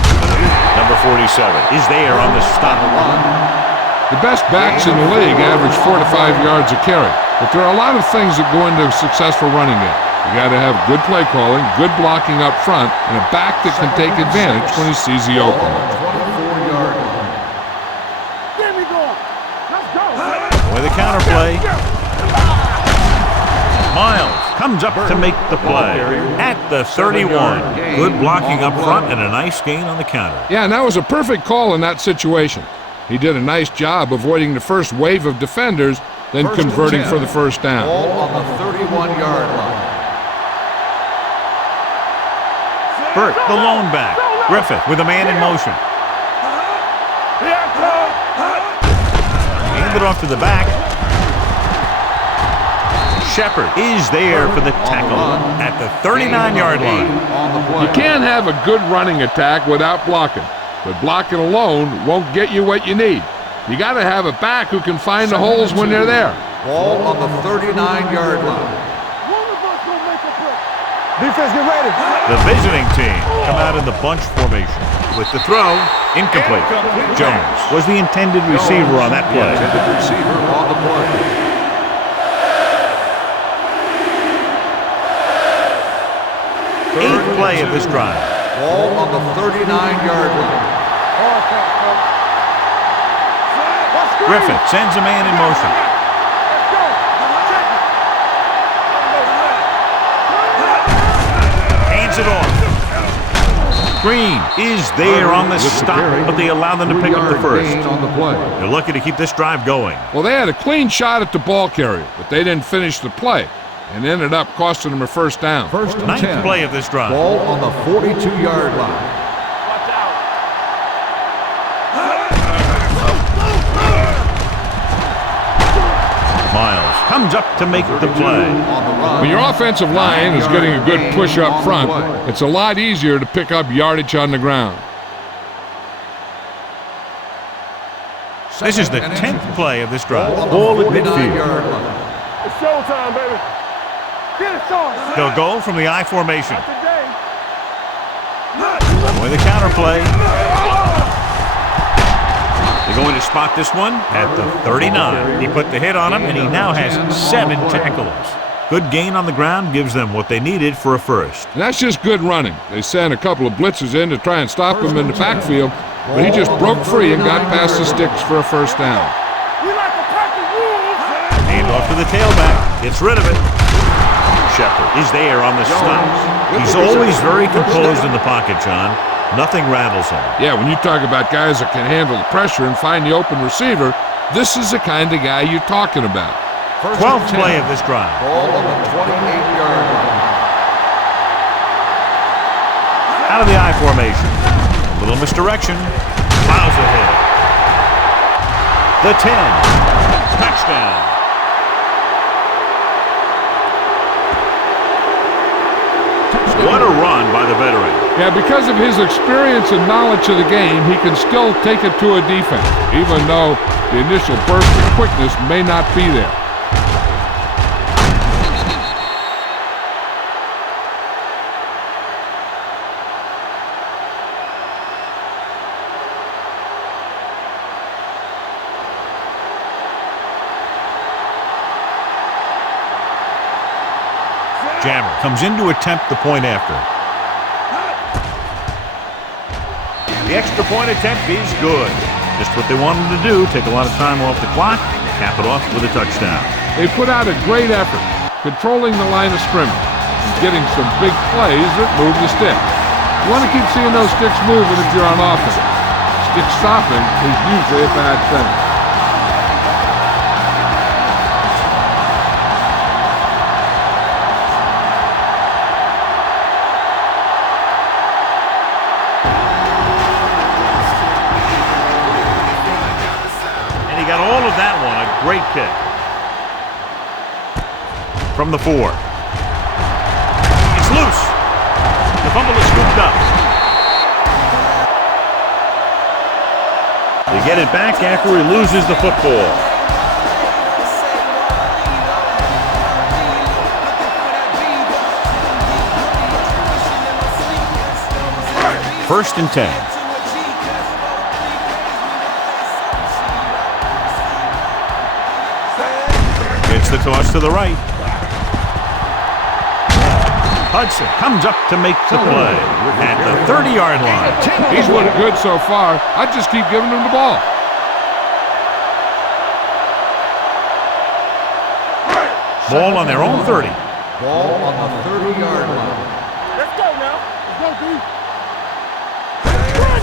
Number 47 is there on the stop. The best backs in the league average 4 to 5 yards a carry, but there are a lot of things that go into a successful running game. You got to have good play calling, good blocking up front, and a back that can take advantage when he sees the opening. 24-yard line. Get me going. Let's go. With a counterplay, Miles comes up to make the play at the 31. Good blocking up front and a nice gain on the counter. Yeah, and that was a perfect call in that situation. He did a nice job avoiding the first wave of defenders, then converting for the first down. Ball on the 31-yard line. Burt, the lone back. Griffith with a man in motion. Hand it off to the back. Shepard is there for the tackle at the 39-yard line. You can't have a good running attack without blocking, but blocking alone won't get you what you need. You got to have a back who can find the holes when they're there. Ball on the 39-yard line. Defense, get ready. The visiting team come out in the bunch formation. With the throw, incomplete. Jones was the intended receiver on that play. Intended receiver on the play. Eighth play of this drive. Ball on the 39-yard line. Griffith sends a man in motion. Hands it off. screen is there on the stop, but they allow them to pick up the first. On the play. They're lucky to keep this drive going. Well, they had a clean shot at the ball carrier, but they didn't finish the play and ended up costing them a first down. First and Ninth 10. play of this drive. Ball on the 42-yard line. Watch out. Miles comes up to make the play. On the run. When your offensive line is getting a good push up front, it's a lot easier to pick up yardage on the ground. This is the 10th play of this drive. Ball at midfield. It's showtime, baby. Get it, Sean. They'll go from the I formation. Not today. With the counter play. They're going to spot this one at the 39. He put the hit on him, and he now has 7 tackles. Good gain on the ground gives them what they needed for a first. And that's just good running. They sent a couple of blitzers in to try and stop him in the backfield, but he just broke free and got past the sticks for a first down. We like to practice rules. Hand off to the tailback. Gets rid of it. Shepard is there on the stop. He's always very composed in the pocket, John. Nothing rattles him. Yeah, when you talk about guys that can handle the pressure and find the open receiver, this is the kind of guy you're talking about. 12th play of this drive. Ball on the 28-yard line. Out of the I formation. A little misdirection. Plows ahead. The 10. Touchdown. What a run by the veteran. Yeah, because of his experience and knowledge of the game, he can still take it to a defense, even though the initial burst of quickness may not be there. Jammer comes in to attempt the point after. The extra point attempt is good. Just what they wanted to do, take a lot of time off the clock, cap it off with a touchdown. They put out a great effort, controlling the line of scrimmage, and getting some big plays that move the stick. You want to keep seeing those sticks moving if you're on offense. Stick stopping is usually a bad thing. Got all of that one, a great kick. From the 4. It's loose. The fumble is scooped up. They get it back after he loses the football. First and 10. It's the toss to the right. Hudson comes up to make the play at the 30-yard line. He's looked good so far. I'd just keep giving him the ball. Ball on their own 30. Ball on the 30-yard line. Let's go now. Let's go, D.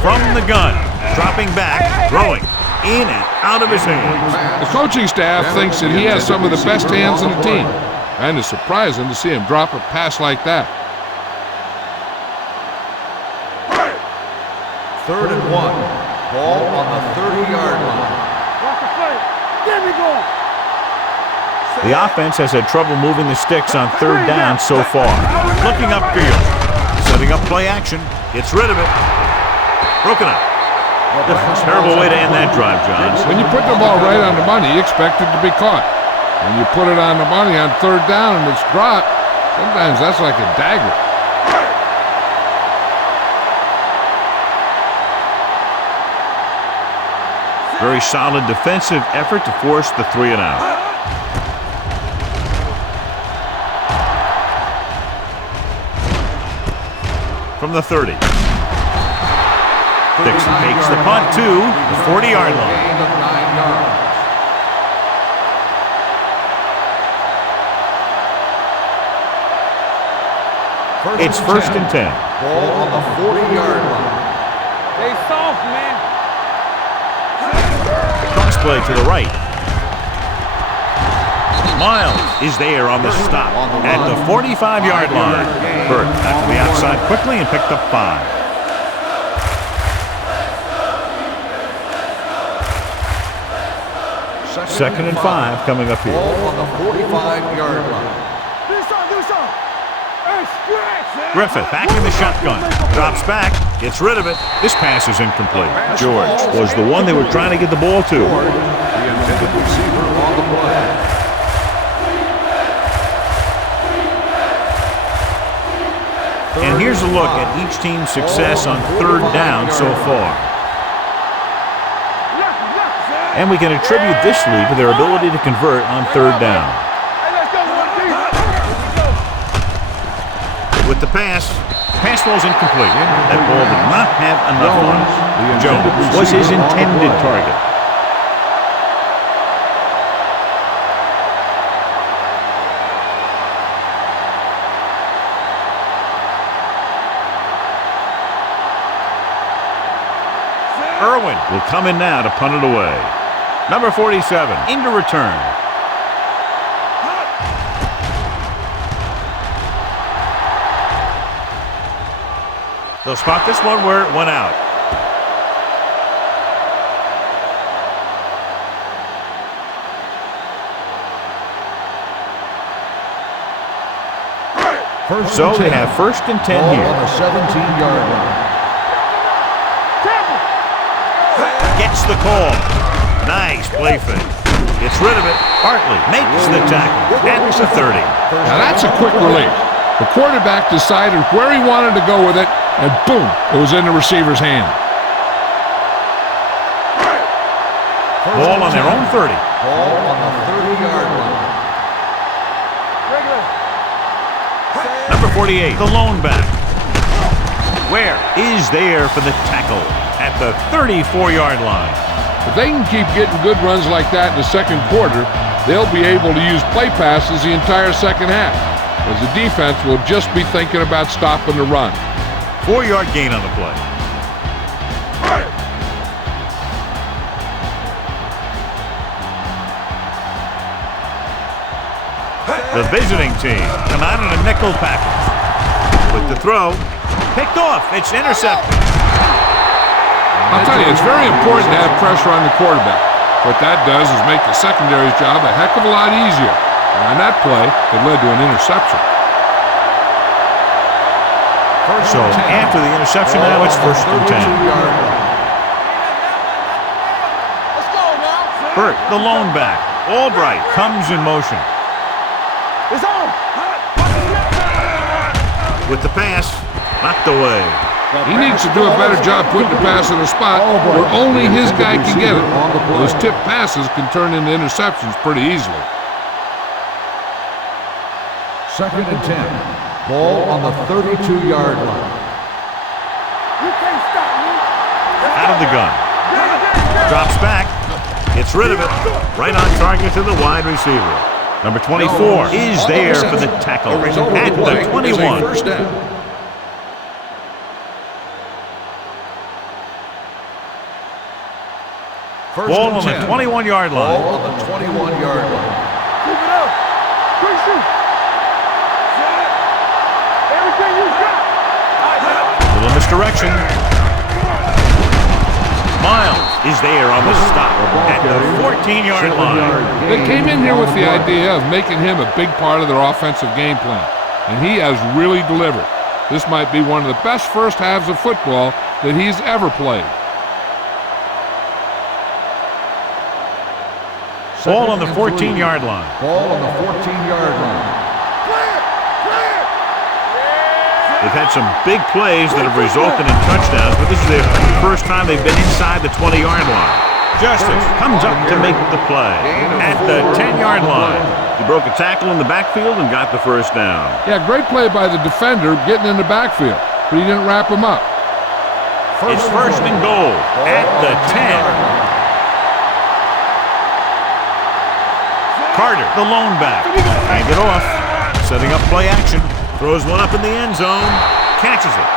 From the gun, dropping back, throwing in and out of his hands. The coaching staff thinks that he has some of the best hands in the team, and it's surprising to see him drop a pass like that. 3rd and 1. Ball on the 30-yard line. Watch the play. There we go. The offense has had trouble moving the sticks on 3rd down so far. Looking upfield, setting up play action, gets rid of it. Broken up. Terrible way to end that drive, John. When you put the ball right on the money, you expect it to be caught. When you put it on the money on 3rd down and it's dropped, sometimes that's like a dagger. Very solid defensive effort to force the 3 and out. From the 30. Dixon takes the punt to the 40-yard line. Gain of 9 yards. It's first and 10. Ball on the 40-yard line. They soft, man. Cross play to the right. Miles is there on the stop at the 45-yard line. Burt back to the outside quickly and picked up 5. Second and 5 coming up here. Ball on the 45-yard line. Do something. Hey, stretch. Griffith back in the shotgun. Drops back. Gets rid of it. This pass is incomplete. George was the one they were trying to get the ball to. The intended receiver on the play. And here's a look at each team's success on third down so far. And we can attribute this lead to their ability to convert on third down. With the pass falls incomplete. That ball did not have enough on it. Jones was his intended target. Irwin will come in now to punt it away. Number 47 into return. They'll spot this one where it went out. So they have first and 10 Ball here. on the 17-yard line. Gets the call. Nice play fake. Gets rid of it. Hartley makes the tackle at the 30. Now that's a quick release. The quarterback decided where he wanted to go with it, and boom, it was in the receiver's hand. Ball on their own 30. Ball on the 30-yard line. Number 48, the lone back. Where is there for the tackle at the 34-yard line. If they can keep getting good runs like that in the second quarter, they'll be able to use play passes the entire second half, as the defense will just be thinking about stopping the run. 4-yard gain on the play. The visiting team come out in a nickel package. With the throw, picked off. It's intercepted. I'll tell you, it's very important to have pressure on the quarterback. What that does is make the secondary's job a heck of a lot easier. And on that play, it led to an interception. So after the interception, now it's first and 10. Let's go now. Burt, the lone back. Albright comes in motion. It's on. With the pass, knocked away. He needs to do a better job putting the pass in a spot where only his guy can get it. Those tip passes can turn into interceptions pretty easily. Second and 10. Ball on the 32-yard line. You can't stop me. Out of the gun. Drops back. Gets rid of it. Right on target to the wide receiver. Number 24 is there for the tackle at the 21. First down. Ball on the 21-yard line. Ball on the 21-yard line. Keep it up. Quick shoot. Everything you got. Little misdirection. Miles is there on the stop at the 14-yard line. They came in here with the idea of making him a big part of their offensive game plan, and he has really delivered. This might be one of the best first halves of football that he's ever played. Ball on the 14-yard line. Ball on the 14-yard line. They've had some big plays that have resulted in touchdowns, but this is their first time they've been inside the 20-yard line. Justice comes up to make the play at the 10-yard line. He broke a tackle in the backfield and got the first down. Yeah, great play by the defender getting in the backfield, but he didn't wrap him up. It's first and goal at the 10. Carter, the lone back, hand it off, setting up play action. Throws one up in the end zone. Catches it.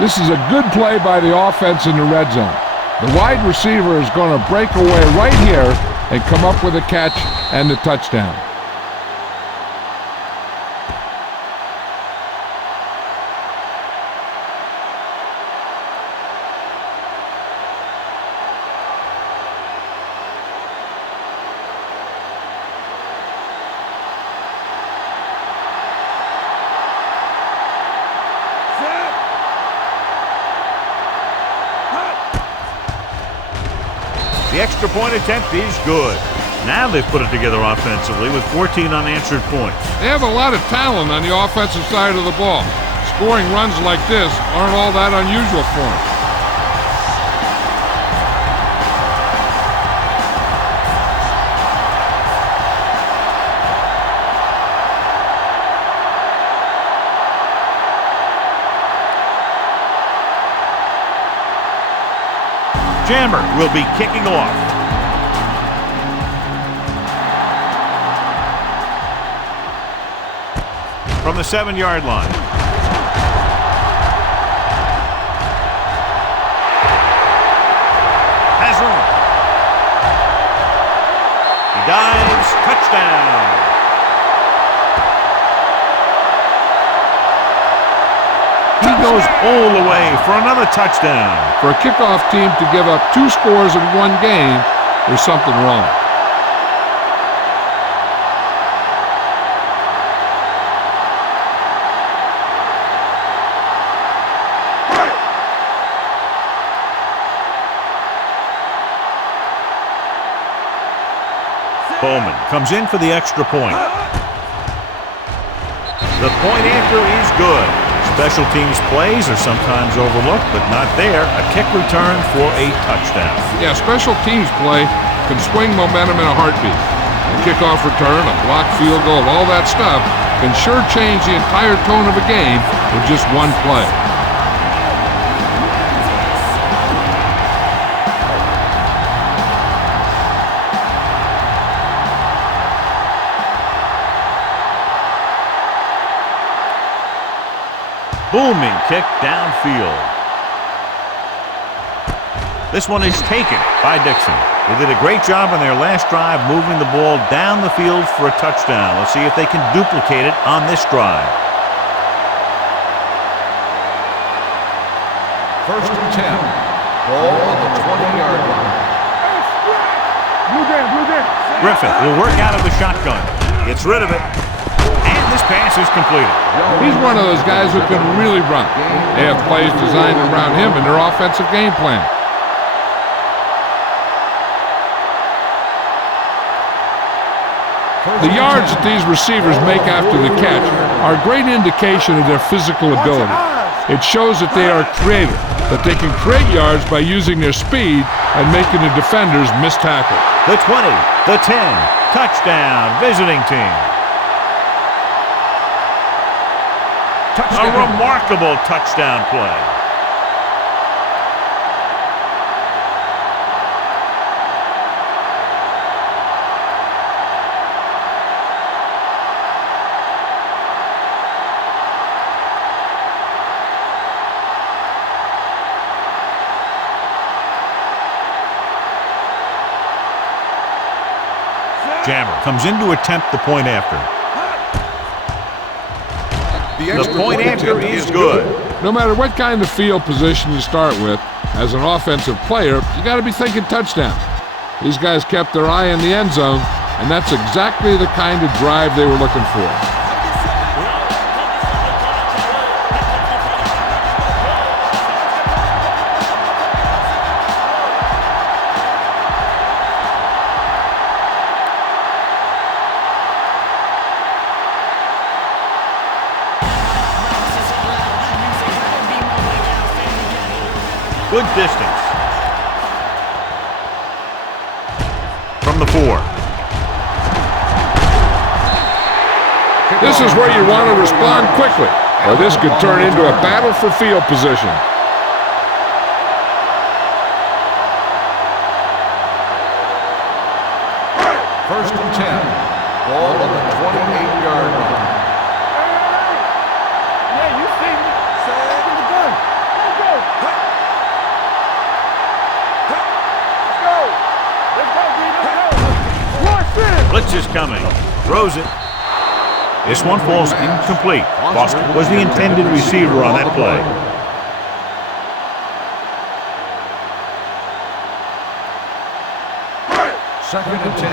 This is a good play by the offense in the red zone. The wide receiver is going to break away right here and come up with a catch and the touchdown. The extra point attempt is good. Now they've put it together offensively with 14 unanswered points. They have a lot of talent on the offensive side of the ball. Scoring runs like this aren't all that unusual for them. Jammer will be kicking off. From the 7-yard line. Has room. He dives. Touchdown. He goes all the way for another touchdown. For a kickoff team to give up 2 scores in one game, there's something wrong. Bowman comes in for the extra point. The point after is good. Special teams plays are sometimes overlooked, but not there. A kick return for a touchdown. Yeah, special teams play can swing momentum in a heartbeat. A kickoff return, a blocked field goal, all that stuff can sure change the entire tone of a game with just one play. Booming kick downfield. This one is taken by Dixon. They did a great job on their last drive moving the ball down the field for a touchdown. Let's see if they can duplicate it on this drive. First and 10. Ball on the 20-yard line. Griffin will work out of the shotgun. Gets rid of it. And this pass is completed. He's one of those guys who can really run. They have plays designed around him in their offensive game plan. The yards that these receivers make after the catch are a great indication of their physical ability. It shows that they are creative, that they can create yards by using their speed and making the defenders miss tackles. The 20, the 10, touchdown, visiting team. A remarkable touchdown play. Jammer comes in to attempt the point after. The point after is good. No matter what kind of field position you start with, as an offensive player, you got to be thinking touchdown. These guys kept their eye on the end zone, and that's exactly the kind of drive they were looking for. Good distance. From the 4. This is where you want to respond quickly, or this could turn into a battle for field position. Blitz is coming. Throws it. This one falls incomplete. Foster was the intended receiver on that play. Second and 10.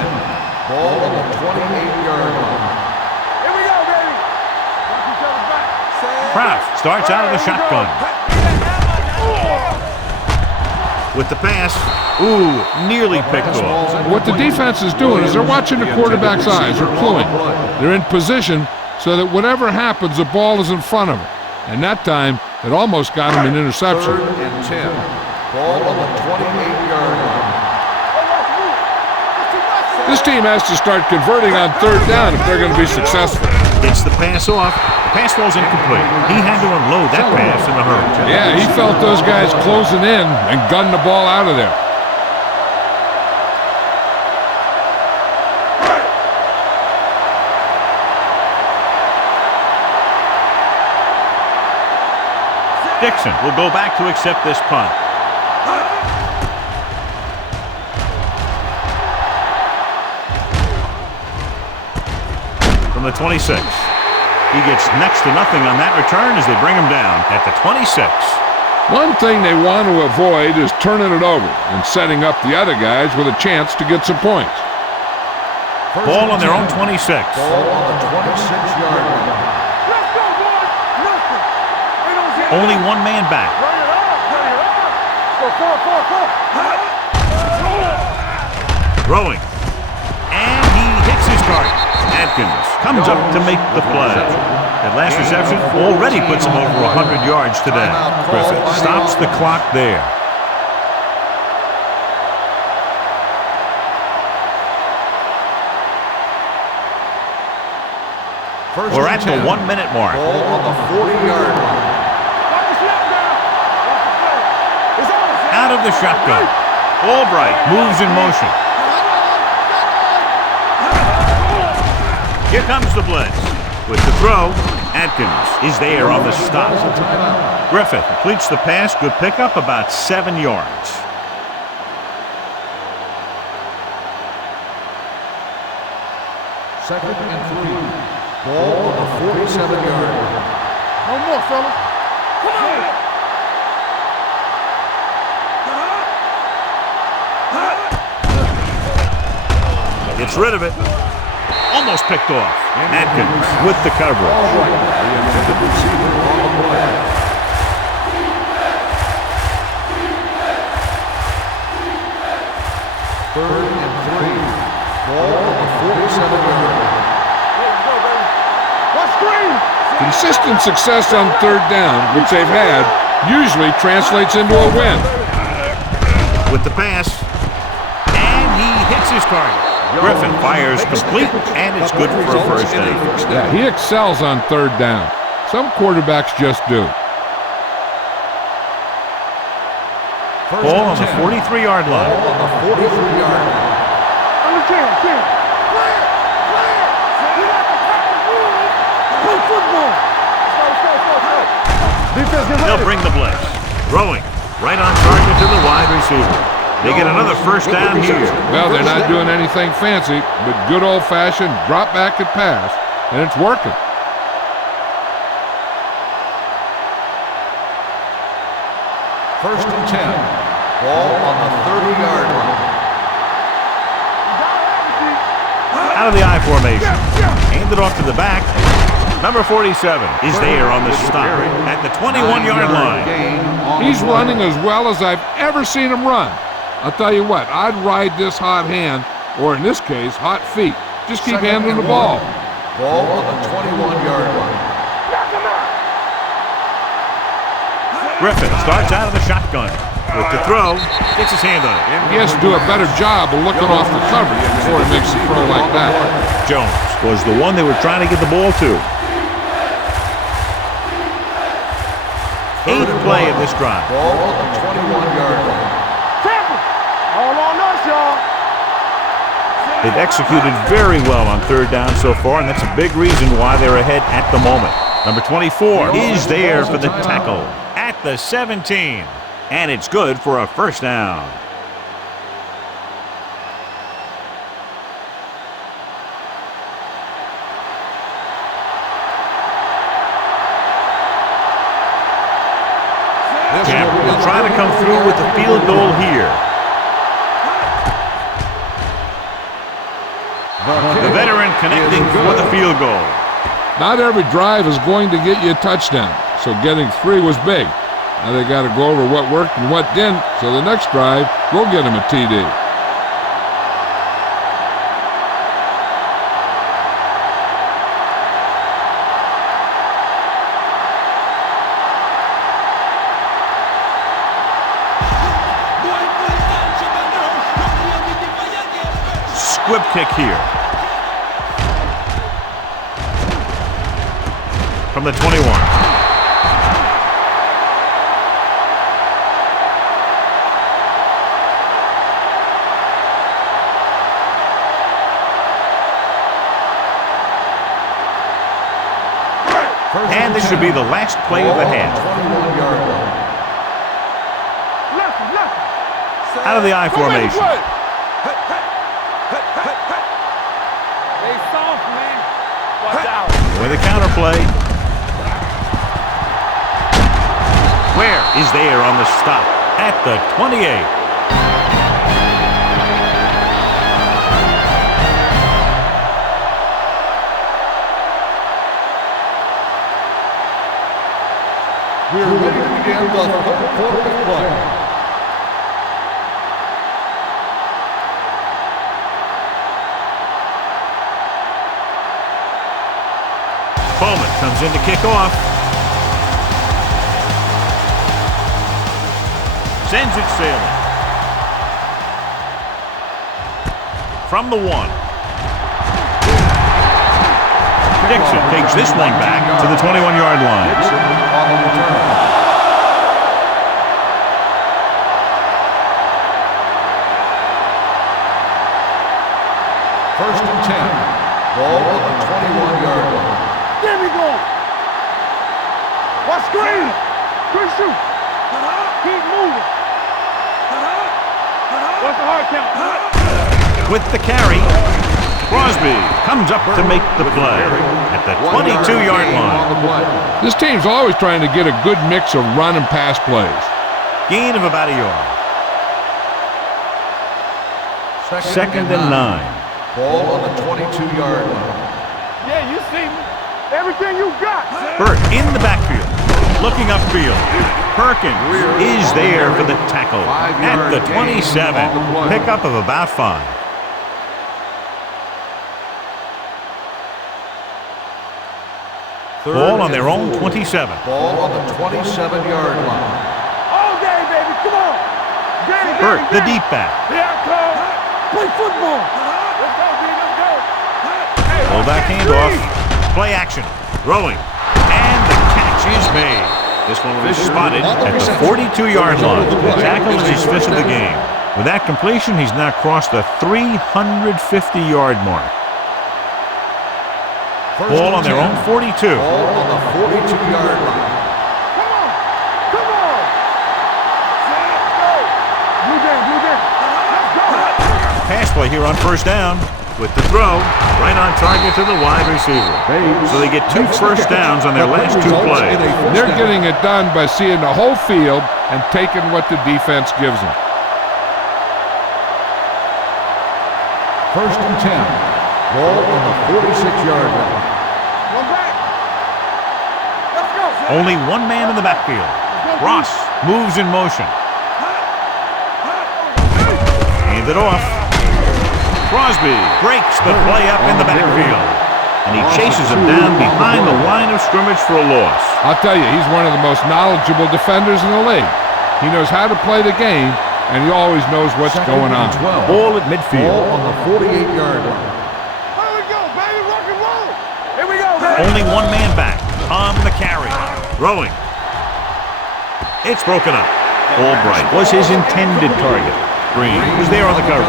Ball on the 28-yard line. Here we go, baby. Watch each other's back. Kraft starts out of the shotgun. With the pass. Ooh, nearly picked off. What the defense is doing is they're watching the quarterback's eyes. They're cluing. They're in position so that whatever happens, the ball is in front of them. And that time, it almost got him an interception. Third and 10. Ball on the 28-yard line. This team has to start converting on third down if they're going to be successful. Gets the pass off. The pass falls incomplete. He had to unload that pass in a hurry. Yeah, he felt those guys closing in and gunned the ball out of there. Dixon will go back to accept this punt. From the 26. He gets next to nothing on that return as they bring him down at the 26. One thing they want to avoid is turning it over and setting up the other guys with a chance to get some points. Ball on their own 26. Ball on the 26-yard line. Let's go, boys. Nothing. They don't get Only one man back. Bring it on. Bring it on. Go, 4. Throwing. And he hits his target. Atkins comes up to make the play. That last reception already puts him over 100 yards today. Griffith stops the clock there. We're at the 1 minute mark. Ball on the 40-yard line. Watch the snap down. Watch the play. It's on. Out of the shotgun. Albright moves in motion. Here comes the blitz. With the throw, Atkins is there on the stop. Griffith completes the pass. Good pickup, about 7 yards. Second and 3. Ball on the 47-yard line. No more, fellas. Come on. Gets rid of it. Almost picked off. Atkins with the coverage. The intended receiver on the play. Third and 3. Ball on the 47-yard line. Let's go, baby. What's screen? Consistent success on third down, which they've had, usually translates into a win. With the pass. And he hits his target. Griffin fires complete, and it's good for a first down. Yeah, he excels on third down. Some quarterbacks just do. Ball on the 43-yard line. Ball on the 43-yard line. On the 10. Clear. We got to crack the rules. Play football. Go. Defense, get ready. They'll bring the blitz. Throwing. Right on target to the wide receiver. They get another first down here. Well, they're not doing anything fancy, but good old-fashioned drop back and pass, and it's working. First and 10. Ball on the 30-yard line. Out of the I formation. Handed off to the back. Number 47 is there on the stop at the 21-yard line. He's running as well as I've ever seen him run. I'll tell you what, I'd ride this hot hand, or in this case, hot feet. Just keep handling the ball. Ball on the 21-yard line. Griffin starts out of the shotgun. With the throw, gets his hand on it. He has to do a better job of looking off the coverage before he makes a throw like that. Jones was the one they were trying to get the ball to. Eighth play of this drive. Ball on the 21-yard line. All on us, y'all. They've executed very well on third down so far, and that's a big reason why they're ahead at the moment. Number 24 is there for the tackle at the 17, and it's good for a first down. try to come through with the field goal here. The veteran connecting for the field goal. Not every drive is going to get you a touchdown, so getting 3 was big. Now they got to go over what worked and what didn't, so the next drive will get him a TD. Squib kick here. From the 21. And this should be the last play of the half. Out of the I formation. They soft, man. Watch out. With a counter play. Where is there on the stop? At the 28. We're ready to begin the third quarter of play. Bowman comes in to kick off. Sends it sailing. From the 1. Dixon takes this one back to the 21-yard line. Dixon on the return. First and 10. Ball on the 21-yard line. There we go. Watch screen. Good shoot. Keep moving. What's the hard count? With the carry, Crosby comes up to make the play at the 22-yard line. This team's always trying to get a good mix of run and pass plays. Gain of about a yard. Second and 9. Ball on the 22-yard line. Yeah, you see me. Everything you got. Burt in the backfield, looking upfield. Perkins is there for the tackle at the 27. Pickup of about 5. Ball on their own 27. Ball on the 27-yard line. All day, baby. Come on. Game, Burt, the game. deep back. Here I come. Play football. Let's go, B. Let's go. Hey, Pull back handoff. Play action. Throwing. And the catch is made. This one was spotted at the 42-yard line. The tackle is his 5th of the game. With that completion, he's now crossed the 350-yard mark. Ball on their own 42. Ball on the 42-yard line. Come on. Come on. Let's go. Blue game, blue game. Let's go. Pass play here on first down. With the throw, right on target to the wide receiver. So they get 2 first downs on their last 2 plays. They're getting it done by seeing the whole field and taking what the defense gives them. First and 10. Ball on the 46-yard line. One back. Let's go. Only one man in the backfield. Ross moves in motion. Hand it off. Crosby breaks the play up in the backfield. And he chases him down behind the line of scrimmage for a loss. I'll tell you, he's one of the most knowledgeable defenders in the league. He knows how to play the game, and he always knows what's going on. Ball at midfield. Ball on the 48-yard line. Here we go, baby. Rock and roll. Here we go, baby. Only one man back on the carry. Throwing. It's broken up. Albright was his intended target. Green was there on the coverage.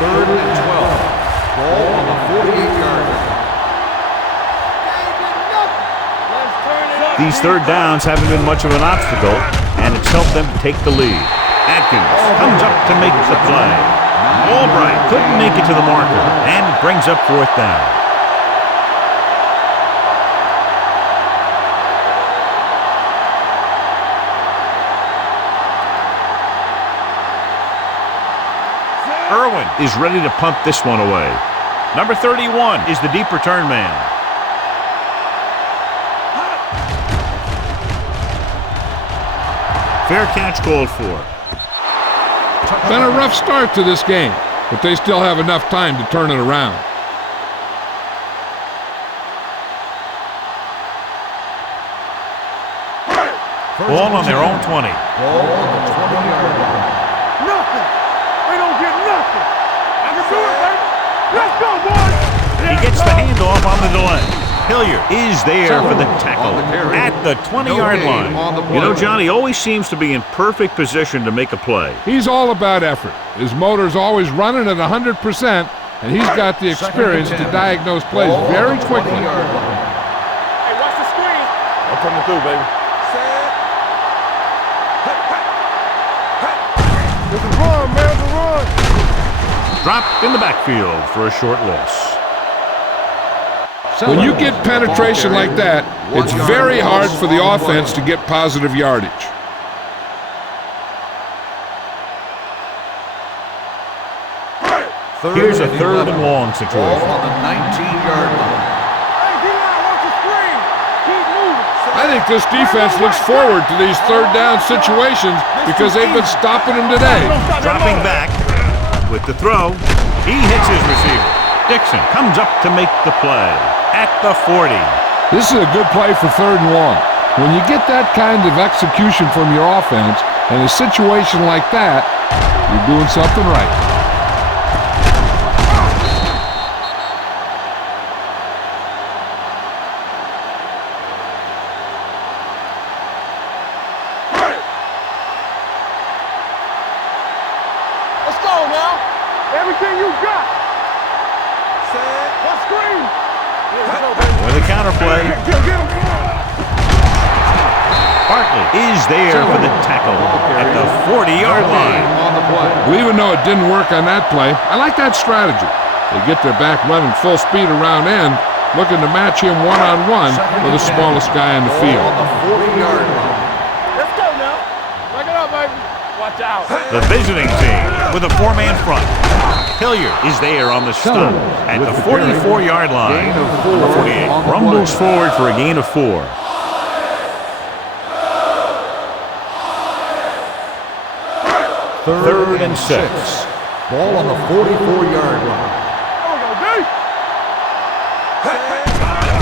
Third and 12. Ball on the 48-yard line. Let's turn it up. These third downs haven't been much of an obstacle, and it's helped them take the lead. Atkins comes up to make the play. Albright couldn't make it to the marker, and it brings up 4th down. Irwin is ready to punt this one away. Number 31 is the deep return man. Fair catch called for. Been a rough start to this game, but they still have enough time to turn it around. Ball on their own 20. Ball on the 20-yard line. Nothing. They don't get nothing. I can do it, baby. Let's go, boys. He gets the handoff on the delay. Hilliard is there for the tackle at the 20-yard line. You know, Johnny always seems to be in perfect position to make a play. He's all about effort. His motor's always running at 100%, and he's got the experience to diagnose plays very quickly. Hey, watch the screen. I'm coming through, baby. It's a run, man. It's a run. Dropped in the backfield for a short loss. When you get penetration like that, it's very hard for the offense to get positive yardage. Here's a third and long situation. Ball on the 19-yard line. Hey, D-line, watch the screen. Keep moving. I think this defense looks forward to these third down situations because they've been stopping them today. Dropping back with the throw. He hits his receiver. Dixon comes up to make the play at the 40. This is a good play for third and long. When you get that kind of execution from your offense in a situation like that, you're doing something right. Let's go now. Everything you got. What screen? With a counter play. Barkley is there for the tackle at the 40-yard line. Well, even though it didn't work on that play, I like that strategy. They get their back running full speed around end, looking to match him one-on-one with the smallest guy on the field. On the 40-yard line. Let's go now. Break it up, baby. Watch out. The visiting team with a four-man front. Hilliard is there on the stop at the 44-yard line. Gain of 4. Number 48 rumbles forward for a gain of 4. Third and 6. Ball on the 44-yard line. There we go, D.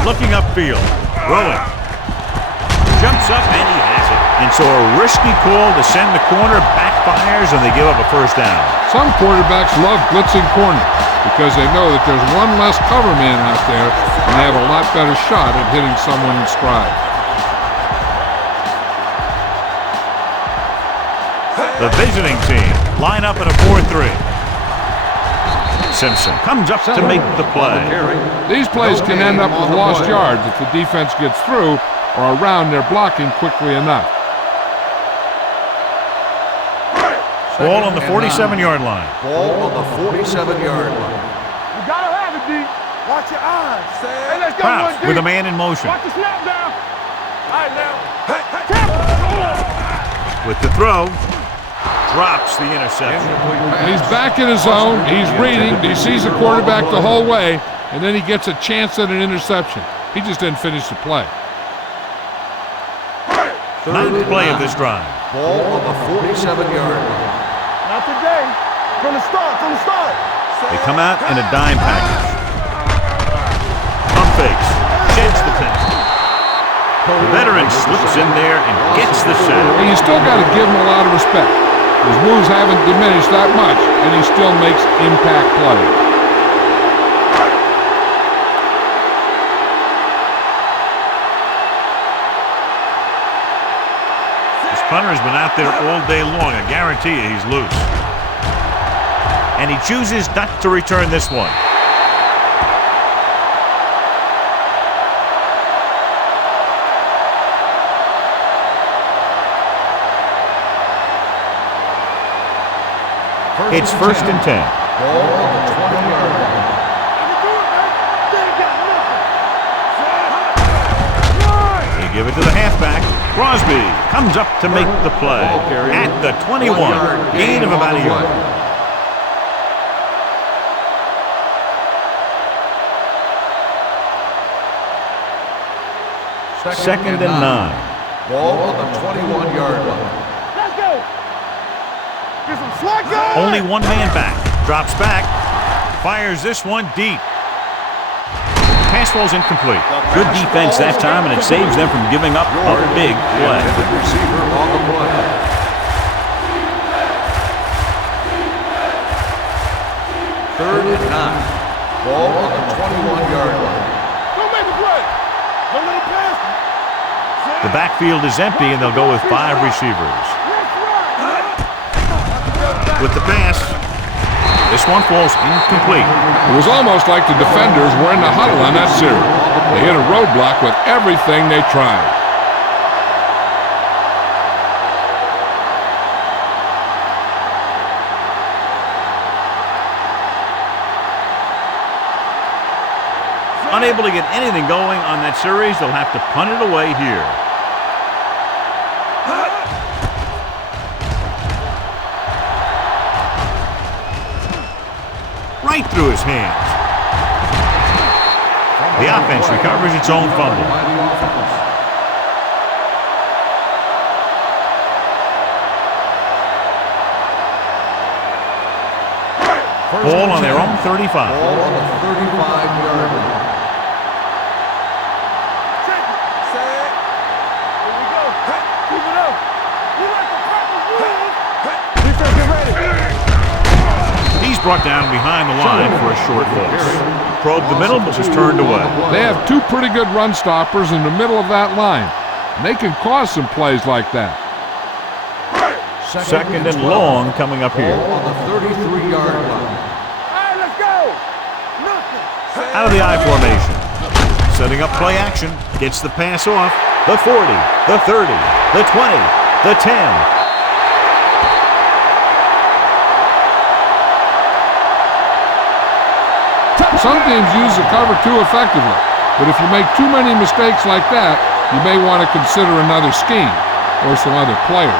Looking upfield. Rolling. Jumps up and he has it. And so a risky call to send the corner backfires and they give up a first down. Some quarterbacks love blitzing corners because they know that there's one less cover man out there and they have a lot better shot at hitting someone in stride. The visiting team line up in a 4-3. Simpson comes up to make the play. These plays can end up with lost yards if the defense gets through or around their blocking quickly enough. Ball on the 47-yard line. Ball on the 47-yard line. You gotta have it, D. Watch your eyes. Hey, let's go, Kraft D. with a man in motion. Watch the snap down. All right, now. Tackle. With the throw. Drops the interception. He's back in his zone, he's reading, he sees the quarterback the whole way, and then he gets a chance at an interception. He just didn't finish the play. Ninth play of this drive. Ball on the 47-yard line. Not today. From the start. They come out in a dime package. Pump fakes. Sheds the penalty. The veteran slips in there and gets the sack. And you still got to give him a lot of respect. His moves haven't diminished that much, and he still makes impact plays. This punter has been out there all day long. I guarantee you he's loose. And he chooses not to return this one. It's first and 10. Ball on the 20-yard line. They give it to the halfback. Crosby comes up to make the play at the 21. Gain of about a yard. Second and 9. Ball on the 21-yard line. Let's go. Get some slack going. Only one man back. Drops back. Fires this one deep. Pass falls incomplete. Good defense that time, and it saves them from giving up a big play. Receiver on the play. Third and 9. Ball on the 21-yard line. Don't make a play. Don't let him pass. The backfield is empty, and they'll go with 5 receivers. With the pass, this one falls incomplete. It was almost like the defenders were in the huddle on that series. They hit a roadblock with everything they tried. Unable to get anything going on that series, they'll have to punt it away here. Right through his hands. The offense recovers its own fumble. Ball on their own 35. Ball on the 35-yard line. He's brought down behind the line for a short loss. Probed the middle, but was turned away. They have 2 pretty good run stoppers in the middle of that line. And they can cause some plays like that. Second and long coming up here. Ball on the 33-yard line. All right, let's go. Out of the I formation. Setting up play action. Gets the pass off. The 40, the 30, the 20, the 10. Some teams use the cover too effectively, but if you make too many mistakes like that, you may want to consider another scheme or some other players.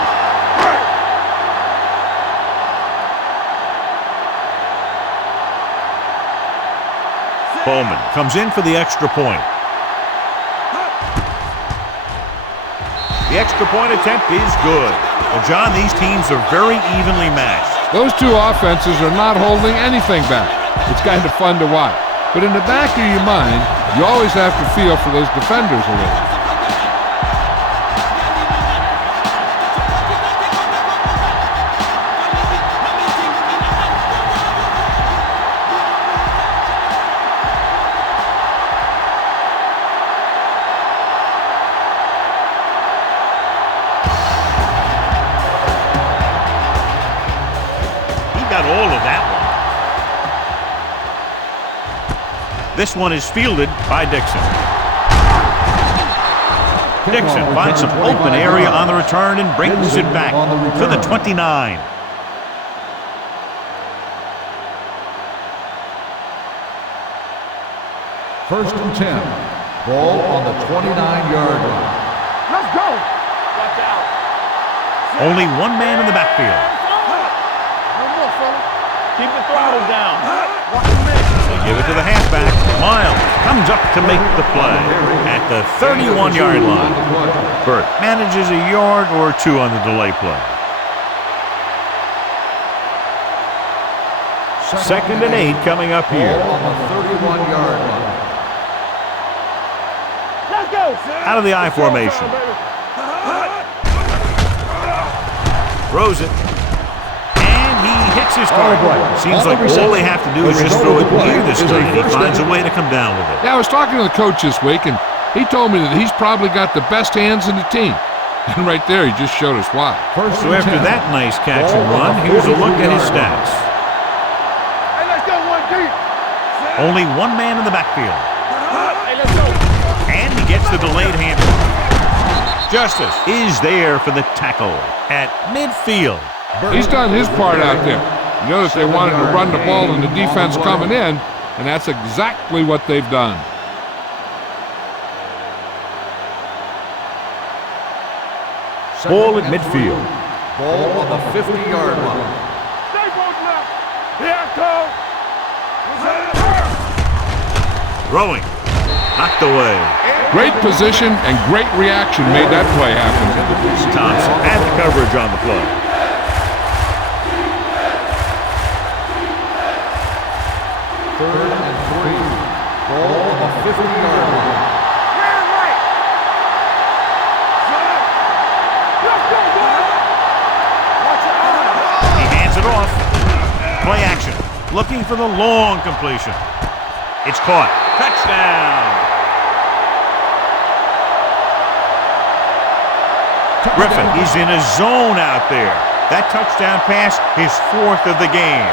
Bowman comes in for the extra point. The extra point attempt is good. Well, John, these teams are very evenly matched. Those 2 offenses are not holding anything back. It's kind of fun to watch. But in the back of your mind, you always have to feel for those defenders a little. He got all of that one. This one is fielded by Dixon. Dixon finds some open area on the return and brings it back to the 29. First and 10. Ball on the 29-yard line. Let's go. Watch out. Only one man in the backfield. One more, fella. Keep the throttle down. Watch the man. They give it to the halfback. Miles comes up to make the play at the 31-yard line. Burt manages a yard or 2 on the delay play. Second and 8 coming up here. Ball on the 31-yard line. Let's go. Out of the I formation. Throws it. And he hits his target. Seems like all they have to do is just throw it near this guy, and he finds a way to come down with it. Yeah, I was talking to the coach this week, and he told me that he's probably got the best hands in the team. And right there, he just showed us why. So after that nice catch and run, here's a look at his stats. Hey, let's go one deep. Only one man in the backfield. Hey, let's go. And he gets the delayed hammer. Justice is there for the tackle at midfield. He's done his part out there. You notice they wanted to run the ball and the defense coming in, and that's exactly what they've done. Ball at midfield. Ball on the 50-yard line. Stay both left. Here I come. Throwing. Knocked away. Great position and great reaction made that play happen. Thompson had the coverage on the play. Third and 3. Ball on the 50-yard line. He hands it off. Play action. Looking for the long completion. It's caught. Touchdown. Griffin, he's in a zone out there. That touchdown pass, his 4th of the game.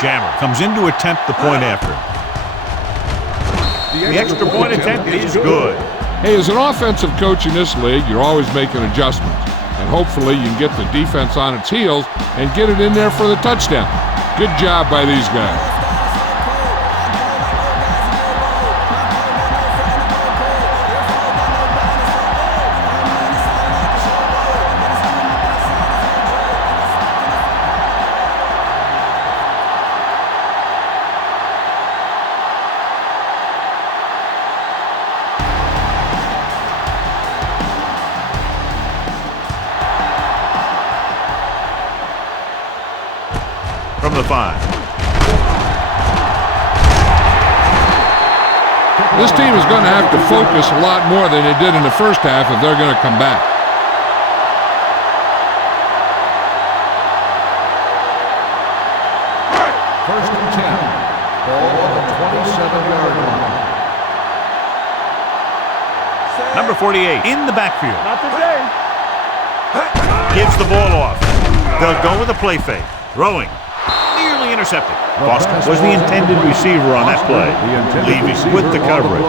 Jammer comes in to attempt the point after. The extra point attempt is good. Hey, as an offensive coach in this league, you're always making adjustments. And hopefully you can get the defense on its heels and get it in there for the touchdown. Good job by these guys. From the 5. This team is going to have to focus a lot more than they did in the first half if they're going to come back. First and 10. Ball on the 27-yard line. Number 48 in the backfield. Not today. Gives the ball off. They'll go with a play fake. Throwing. Nearly intercepted. Boston was the intended receiver on that play, leaving with the coverage.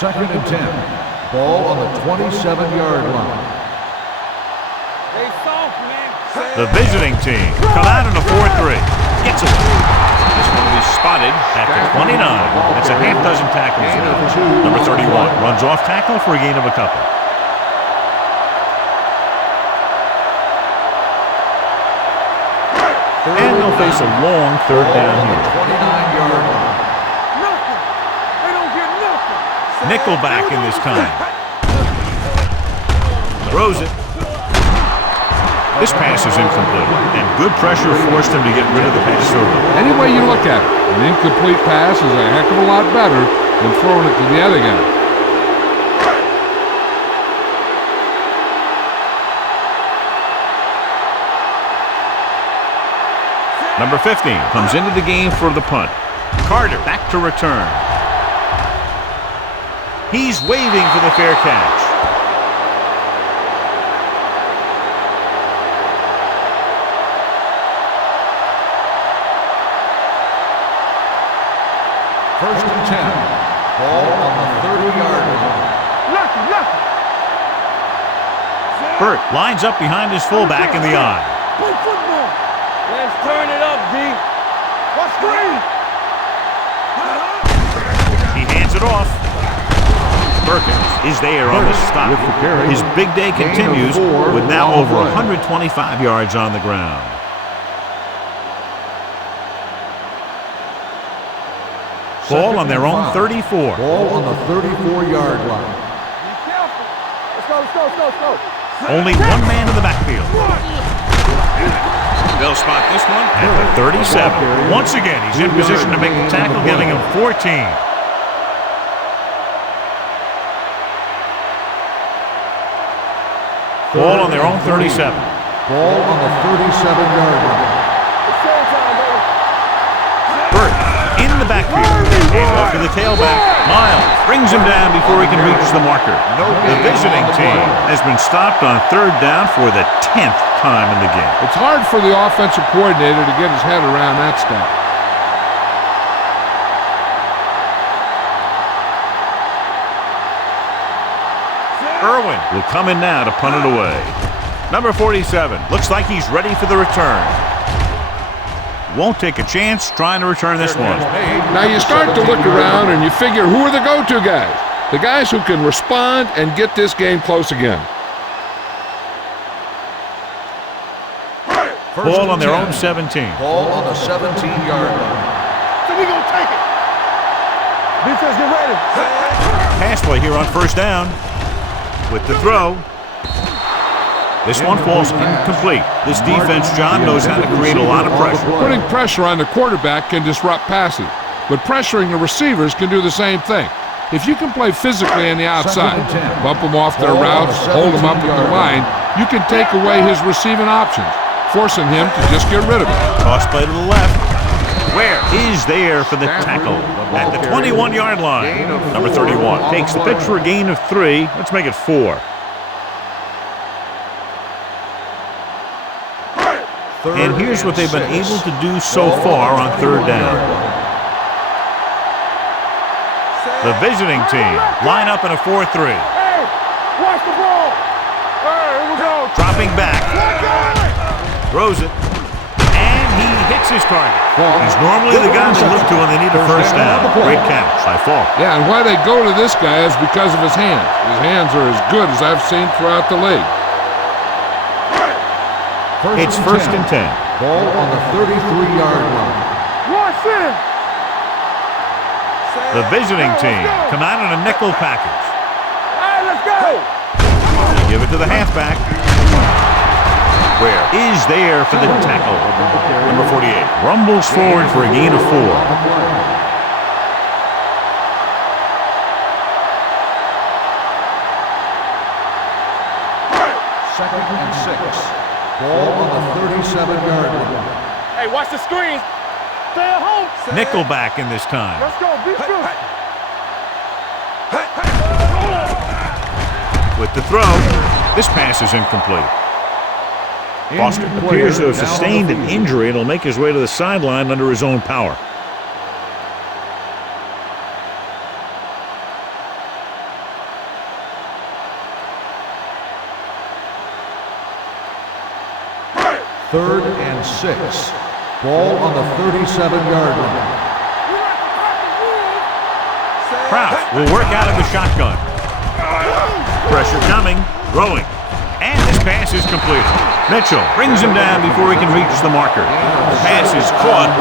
Second and 10. Ball on the 27-yard line. They soft, man. The visiting team come out in a 4-3. Gets away. This one will be spotted at the 29. That's a half dozen tackles. Number 31 runs off tackle for a gain of a couple. And they'll face a long 3rd down here. 29-yard line. Nothing. They don't get nothing. Nickelback in this time. Throws it. This pass is incomplete, and good pressure forced him to get rid of the pass early. Any way you look at it, an incomplete pass is a heck of a lot better than throwing it to the other guy. Number 15 comes into the game for the punt. Carter back to return. He's waving for the fair catch. First and 10. Ball on the 30-yard line. Nothing. Burt lines up behind his fullback in the eye. Play football. Let's turn it up, D. What's green? He hands it off. Perkins is there on the stop. His big day continues with now over 125 yards on the ground. Ball on their own 34. Ball on the 34-yard line. Be careful. Let's go. Only one man in the backfield. They'll spot this one at the 37. Once again, he's in position to make the tackle, giving him 14. Ball on their own 37. Ball on the 37-yard line. It's showtime, baby. Burt in the backfield. And off to the tailback. Miles brings him down before he can reach the marker. The visiting team has been stopped on 3rd down for the 10th time in the game. It's hard for the offensive coordinator to get his head around that stat. Irwin will come in now to punt it away. Number 47. Looks like he's ready for the return. Won't take a chance trying to return this one. Now you start to look around and you figure, who are the go-to guys? The guys who can respond and get this game close again. Ball on their own 17. Ball on the 17-yard line. So we gonna take it. Defense, get ready. Pass play here on first down. With the throw. This one falls incomplete. This defense, John, knows how to create a lot of pressure. Putting pressure on the quarterback can disrupt passing, but pressuring the receivers can do the same thing. If you can play physically on the outside, bump them off their routes, hold them up at the line, you can take away his receiving options, forcing him to just get rid of it. Toss play to the left. Where is there for the tackle at the 21-yard line. Number 31 takes the pitch for a gain of 3. Let's make it 4. And here's what they've been able to do so far on third down. The visiting team line up in a 4-3. Hey, watch the ball. Here we go. Dropping back. Throws it. And he hits his target. He's normally the guy they look to when they need a first down. Great catch by Falk. Yeah, and why they go to this guy is because of his hands. His hands are as good as I've seen throughout the league. It's first and 10. Ball on the 33-yard line. Watch it. The visiting team come out in a nickel package. All right, let's go. They give it to the halfback. Where is there for the tackle? Number 48 rumbles forward for a gain of 4. Second and 6. Ball on the 37-yard line. Hey, watch the screen. Stay at home. Nickelback in this time. Let's go. Be good. With the throw, this pass is incomplete. Foster appears to have sustained an injury and will make his way to the sideline under his own power. Third and 6. Ball on the 37-yard line. Kraft will work out of the shotgun. Pressure coming, throwing, and this pass is completed. Mitchell brings him down before he can reach the marker. The pass is caught,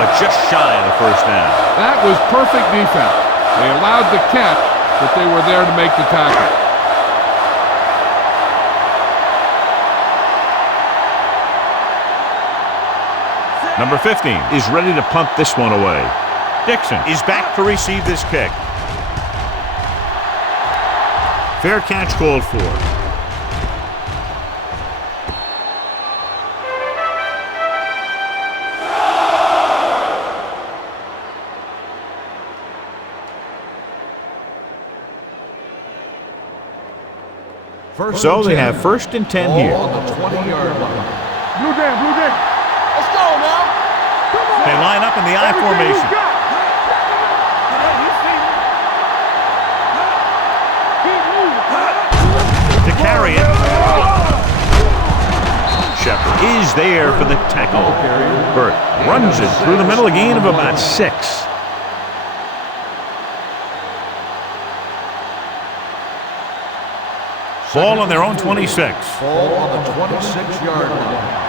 but just shy of the first down. That was perfect defense. They allowed the catch, but they were there to make the tackle. Number 15 is ready to punt this one away. Dixon is back to receive this kick. Fair catch called for. So they have first and 10 here. Ball on the 20-yard line. Blue game, blue game. Let's go now. Come on. They line up in the I formation. To carry it. Shepard is there for the tackle. Burt runs it through the middle, a gain of about 6. Ball on their own 26. Ball on the 26-yard line.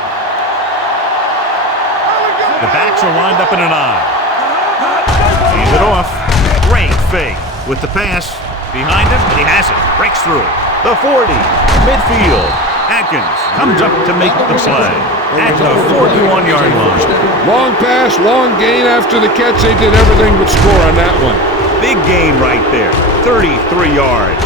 The backs are lined up in an I. Hands it off. Great fake with the pass. Behind him, and he has it. Breaks through. The 40. Midfield. Atkins comes up to make the play at the 41-yard line. Long pass, long gain after the catch. They did everything but score on that one. Big gain right there. 33 yards.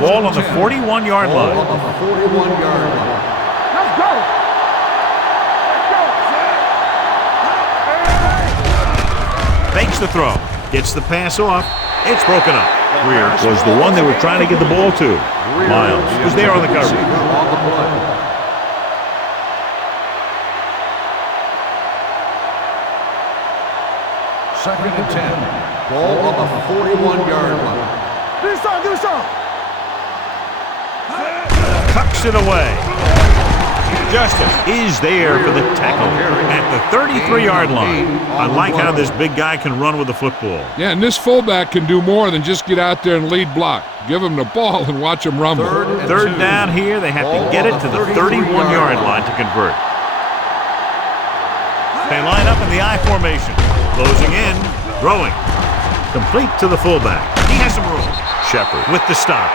Ball on the 41-yard line. Ball on the 41-yard line. Let's go. Fakes the throw. Gets the pass off. It's broken up. Greer was the one they were trying to get the ball to. Miles was there on the coverage. Second and 10. Ball on the 41-yard line. Do something. Tucks it away. Justice is there for the tackle at the 33-yard line. I like how this big guy can run with the football. Yeah, and this fullback can do more than just get out there and lead block. Give him the ball and watch him rumble. Third down here. They have to get it to the 31-yard line to convert. They line up in the I formation. Closing in. Throwing. Complete to the fullback. He has some room. Shepard with the stop.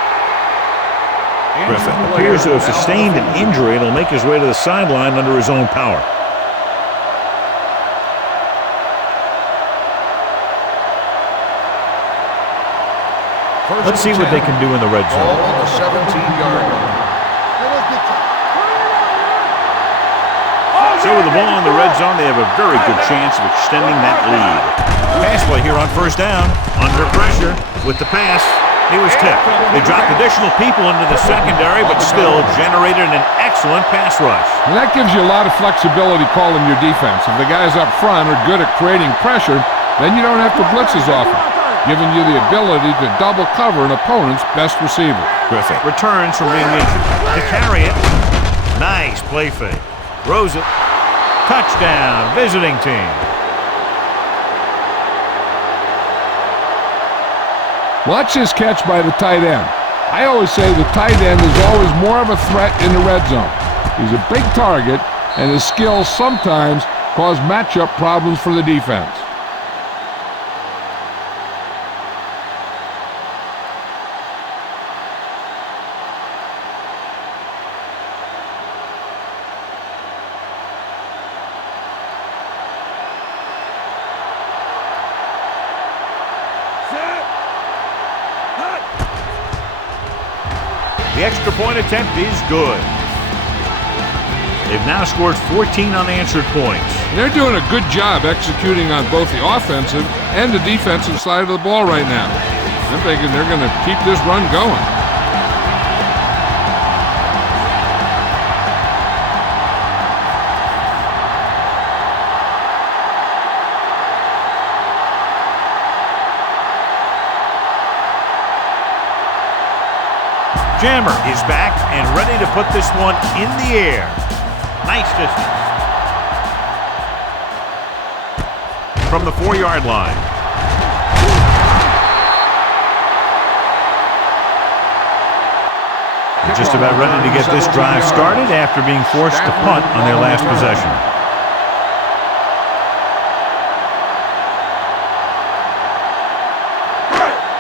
Griffin appears to have sustained an injury and will make his way to the sideline under his own power. Let's see what they can do in the red zone. Ball on the 17-yard line. So with the ball in the red zone, they have a very good chance of extending that lead. Pass play here on first down. Under pressure with the pass. He was tipped. They dropped additional people into the secondary, but still generated an excellent pass rush. And that gives you a lot of flexibility calling your defense. If the guys up front are good at creating pressure, then you don't have to blitz as often, giving you the ability to double cover an opponent's best receiver. Griffin returns from being injured. To carry it. Nice play fake. Throws it. Touchdown, visiting team. Watch this catch by the tight end. I always say the tight end is always more of a threat in the red zone. He's a big target, and his skills sometimes cause matchup problems for the defense. The extra point attempt is good. They've now scored 14 unanswered points. They're doing a good job executing on both the offensive and the defensive side of the ball right now. I'm thinking they're going to keep this run going. Jammer is back and ready to put this one in the air. Nice distance. From the 4-yard line. Just about ready to get this drive started after being forced to punt on their last possession.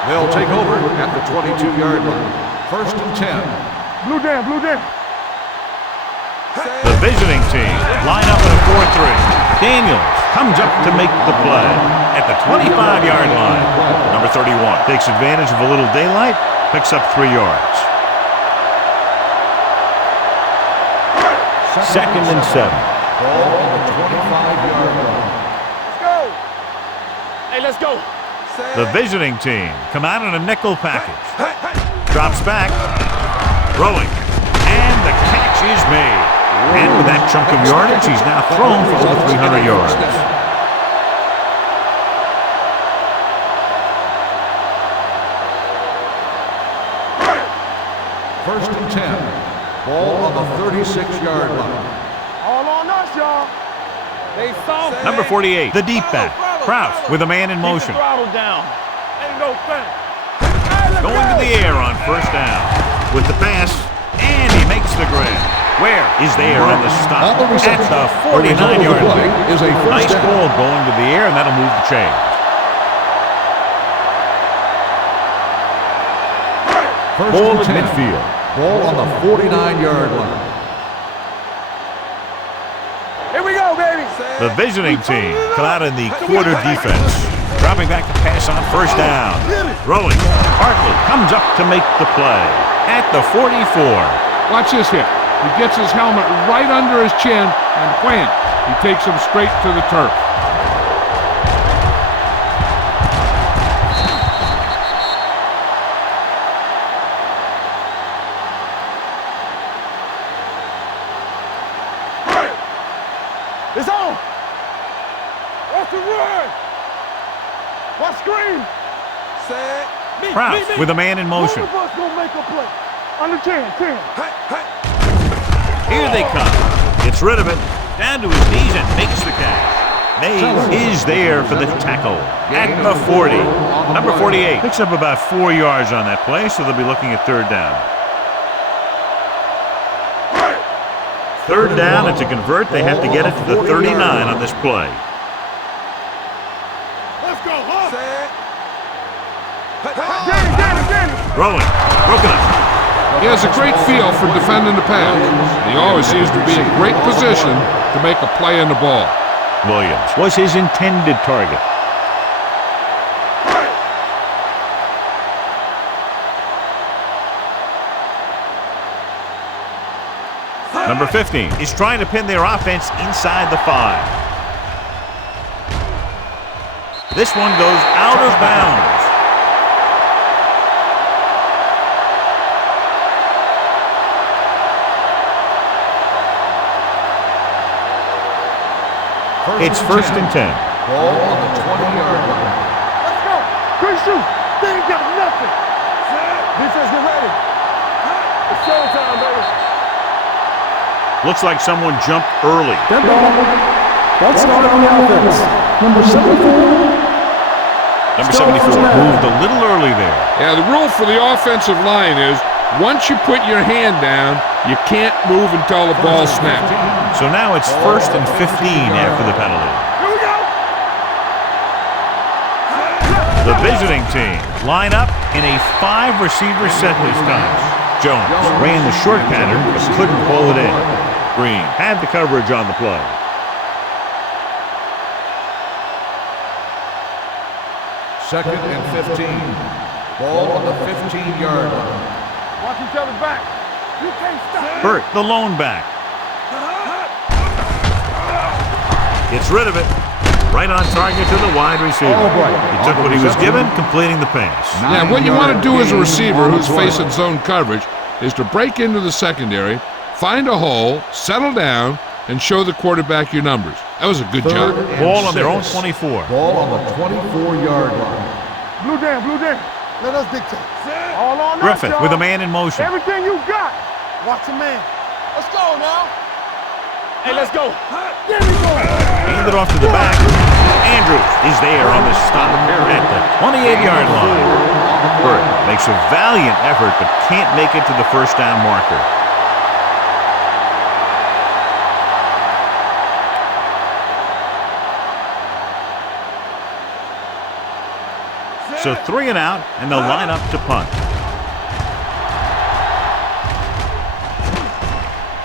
They'll take over at the 22-yard line. First and 10. Blue down. The visiting team line up in a 4-3. Daniels comes up to make the play at the 25-yard line. Number 31 takes advantage of a little daylight, picks up 3 yards. Second and 7. Ball on the 25-yard line. Let's go. Hey, let's go. The visiting team come out in a nickel package. Drops back, throwing, and the catch is made. And with that chunk of yardage, he's now thrown for over 300 yards. First and 10. Ball on the 36-yard line. All on us, y'all. They soft. Number 48, the deep back, Kraus with a man in motion. Keep the throttle down. Ain't no thing. Going to the air on first down with the pass, and he makes the grab. Where is there on the stop? At the 49-yard line. Is a first Nice down. ball going to the air, and that'll move the chains. Ball at midfield. Ball on the 49-yard line. Here we go, baby. The visiting team come out in the quarter defense. Dropping back to pass on first down. Throwing. Hartley comes up to make the play at the 44. Watch this hit. He gets his helmet right under his chin, and wham, he takes him straight to the turf. It's on. What's the word? Watch screen. Set. Krause with a man in motion. One of us gonna make a play. Under 10. Here they come. Gets rid of it. Down to his knees and makes the catch. Mays is there for the tackle at the 40. Number 48 picks up about 4 yards on that play, so they'll be looking at third down. Third down, and to convert, they have to get it to the 39 on this play. Let's go, huh? Set. Danny. Rolling. Broken up. He has a great feel for defending the pass. He always seems to be in great position to make a play on the ball. Williams was his intended target. Number 15 is trying to pin their offense inside the 5. This one goes out of bounds. It's first and 10. Ball on the 20-yard line. Let's go. Quick shoot. They ain't got nothing. Defense, get ready. It's showtime, baby. Looks like someone jumped early. Dead ball. That's not on the offense. Number 74. Number 74 moved a little early there. Yeah, the rule for the offensive line is once you put your hand down, you can't move until the ball snaps. So now it's first and 15 after the penalty. Here we go. The visiting team line up in a 5-receiver set this time. Jones ran the short pattern but couldn't pull it in. Green had the coverage on the play. Second and 15. Ball on the 15-yard line. Watch each other's back. You can't stop. Burt, the lone back. Gets rid of it. Right on target to the wide receiver. He took what he was given, completing the pass. Yeah, what you want to do as a receiver who's facing zone coverage is to break into the secondary, find a hole, settle down, and show the quarterback your numbers. That was a good job. Ball on their own 24. Ball on the 24-yard line. Blue down. Let us dictate. All on us, Griffith y'all. with a man in motion. Everything you got. Watch the man. Let's go now. Hey, let's go. There we go. Hand it off to the back. Andrews is there on the stop at the 28-yard line. Burt makes a valiant effort but can't make it to the first down marker. So 3 and out, and they'll line up to punt.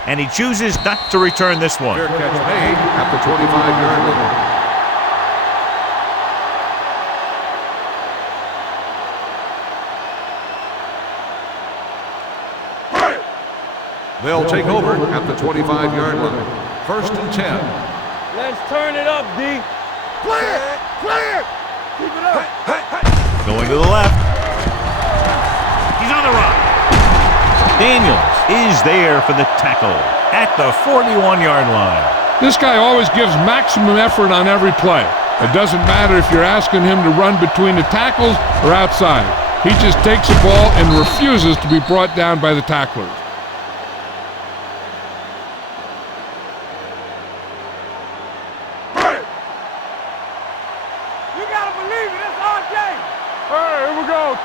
And he chooses not to return this one. Fair catch made at the 25-yard line. They'll take over at the 25-yard line. First and 10. Let's turn it up, D. Play it. Keep it up. Going to the left. He's on the run. Daniels is there for the tackle at the 41-yard line. This guy always gives maximum effort on every play. It doesn't matter if you're asking him to run between the tackles or outside. He just takes the ball and refuses to be brought down by the tacklers. You gotta believe it. It's our game. All right, here we go.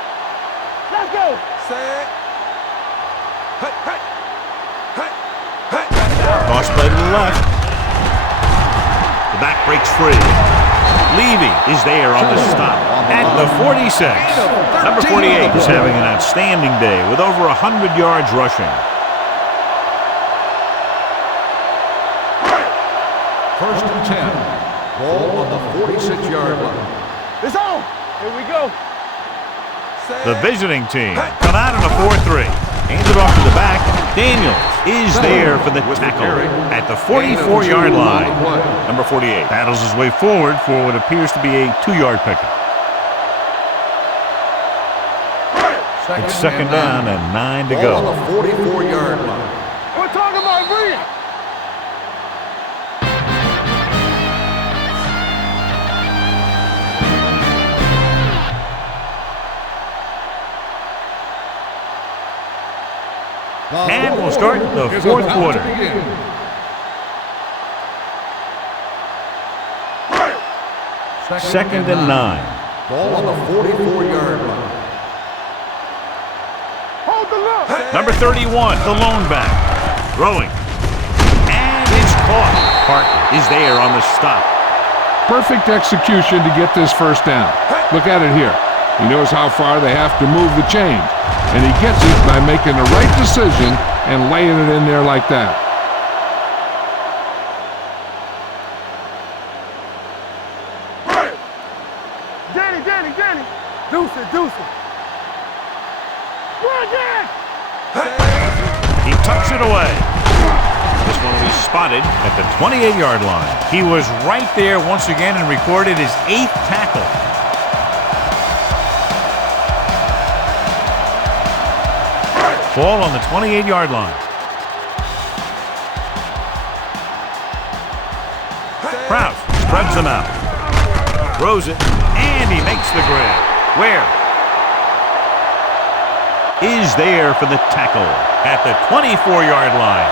Let's go. Set. Toss play to the left. The back breaks free. Levy is there on the stop at the 46. Number 48 is having an outstanding day with over 100 yards rushing. First and 10. Ball on the 46-yard line. It's on. Here we go. The visiting team come out in a 4-3. Hands it off to the back. Daniels is there for the tackle at the 44-yard line. Number 48 battles his way forward for what appears to be a 2-yard pickup. It's second down and 9 to Ball on go. the 44-yard line. We're talking about brilliant. And we'll start the Here's fourth about quarter. to begin. Second and 9. Ball on the 44-yard line. Hold the look. Number 31, the lone back. Throwing. And it's caught. Parker is there on the stop. Perfect execution to get this first down. Look at it here. He knows how far they have to move the chains, and he gets it by making the right decision and laying it in there like that. Danny. Deuce it. Run, Dan. He tucks it away. This one will be spotted at the 28-yard line. He was right there once again and recorded his 8th tackle. Ball on the 28-yard line. Krause spreads them out. Throws it, and he makes the grab. Where? Is there for the tackle at the 24-yard line.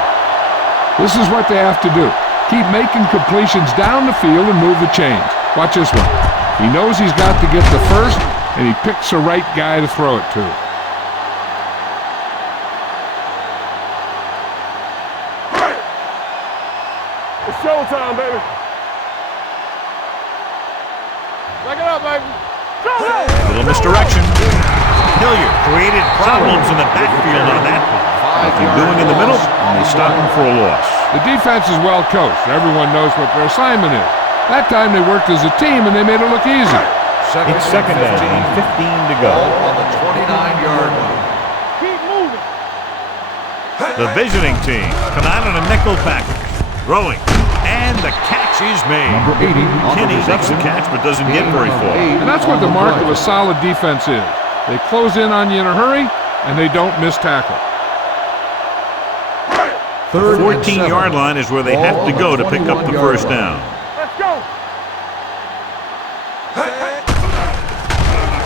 This is what they have to do. Keep making completions down the field and move the chains. Watch this one. He knows he's got to get the first, and he picks the right guy to throw it to. It's showtime, baby. Back it up, baby. Little misdirection. Hilliard created problems in the backfield on that one. Nothing doing in the middle, and they stop him for a loss. The defense is well coached. Everyone knows what their assignment is. That time they worked as a team, and they made it look easy. It's second down and 15 to go. Ball on the 29-yard line. Keep moving. The visiting team come out in a nickel package. Throwing. And the catch is made. Number 80 on Kenny the makes the catch but doesn't get very far. And that's what the mark of a solid defense is. They close in on you in a hurry, and they don't miss tackle. The 14-yard line is where they have to go to pick up the first down. Let's go.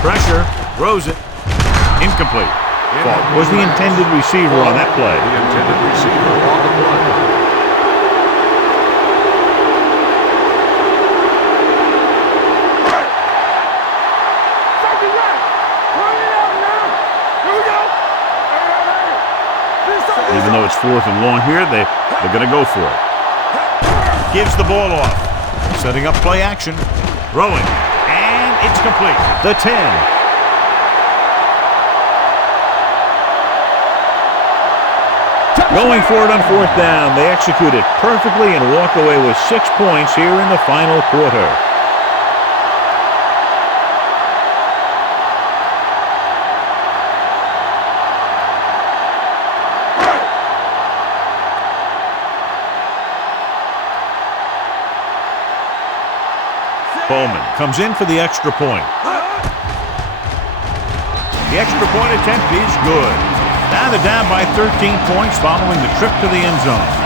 Pressure. Throws it. Incomplete. Was the intended receiver on that play. The intended receiver on the play. Even though it's 4th and long here, they're going to go for it. Gives the ball off. Setting up play action. Throwing. And it's complete. The 10. Going for it on 4th down. They execute it perfectly and walk away with 6 points here in the final quarter. Bowman comes in for the extra point. The extra point attempt is good. Now they're down by 13 points following the trip to the end zone.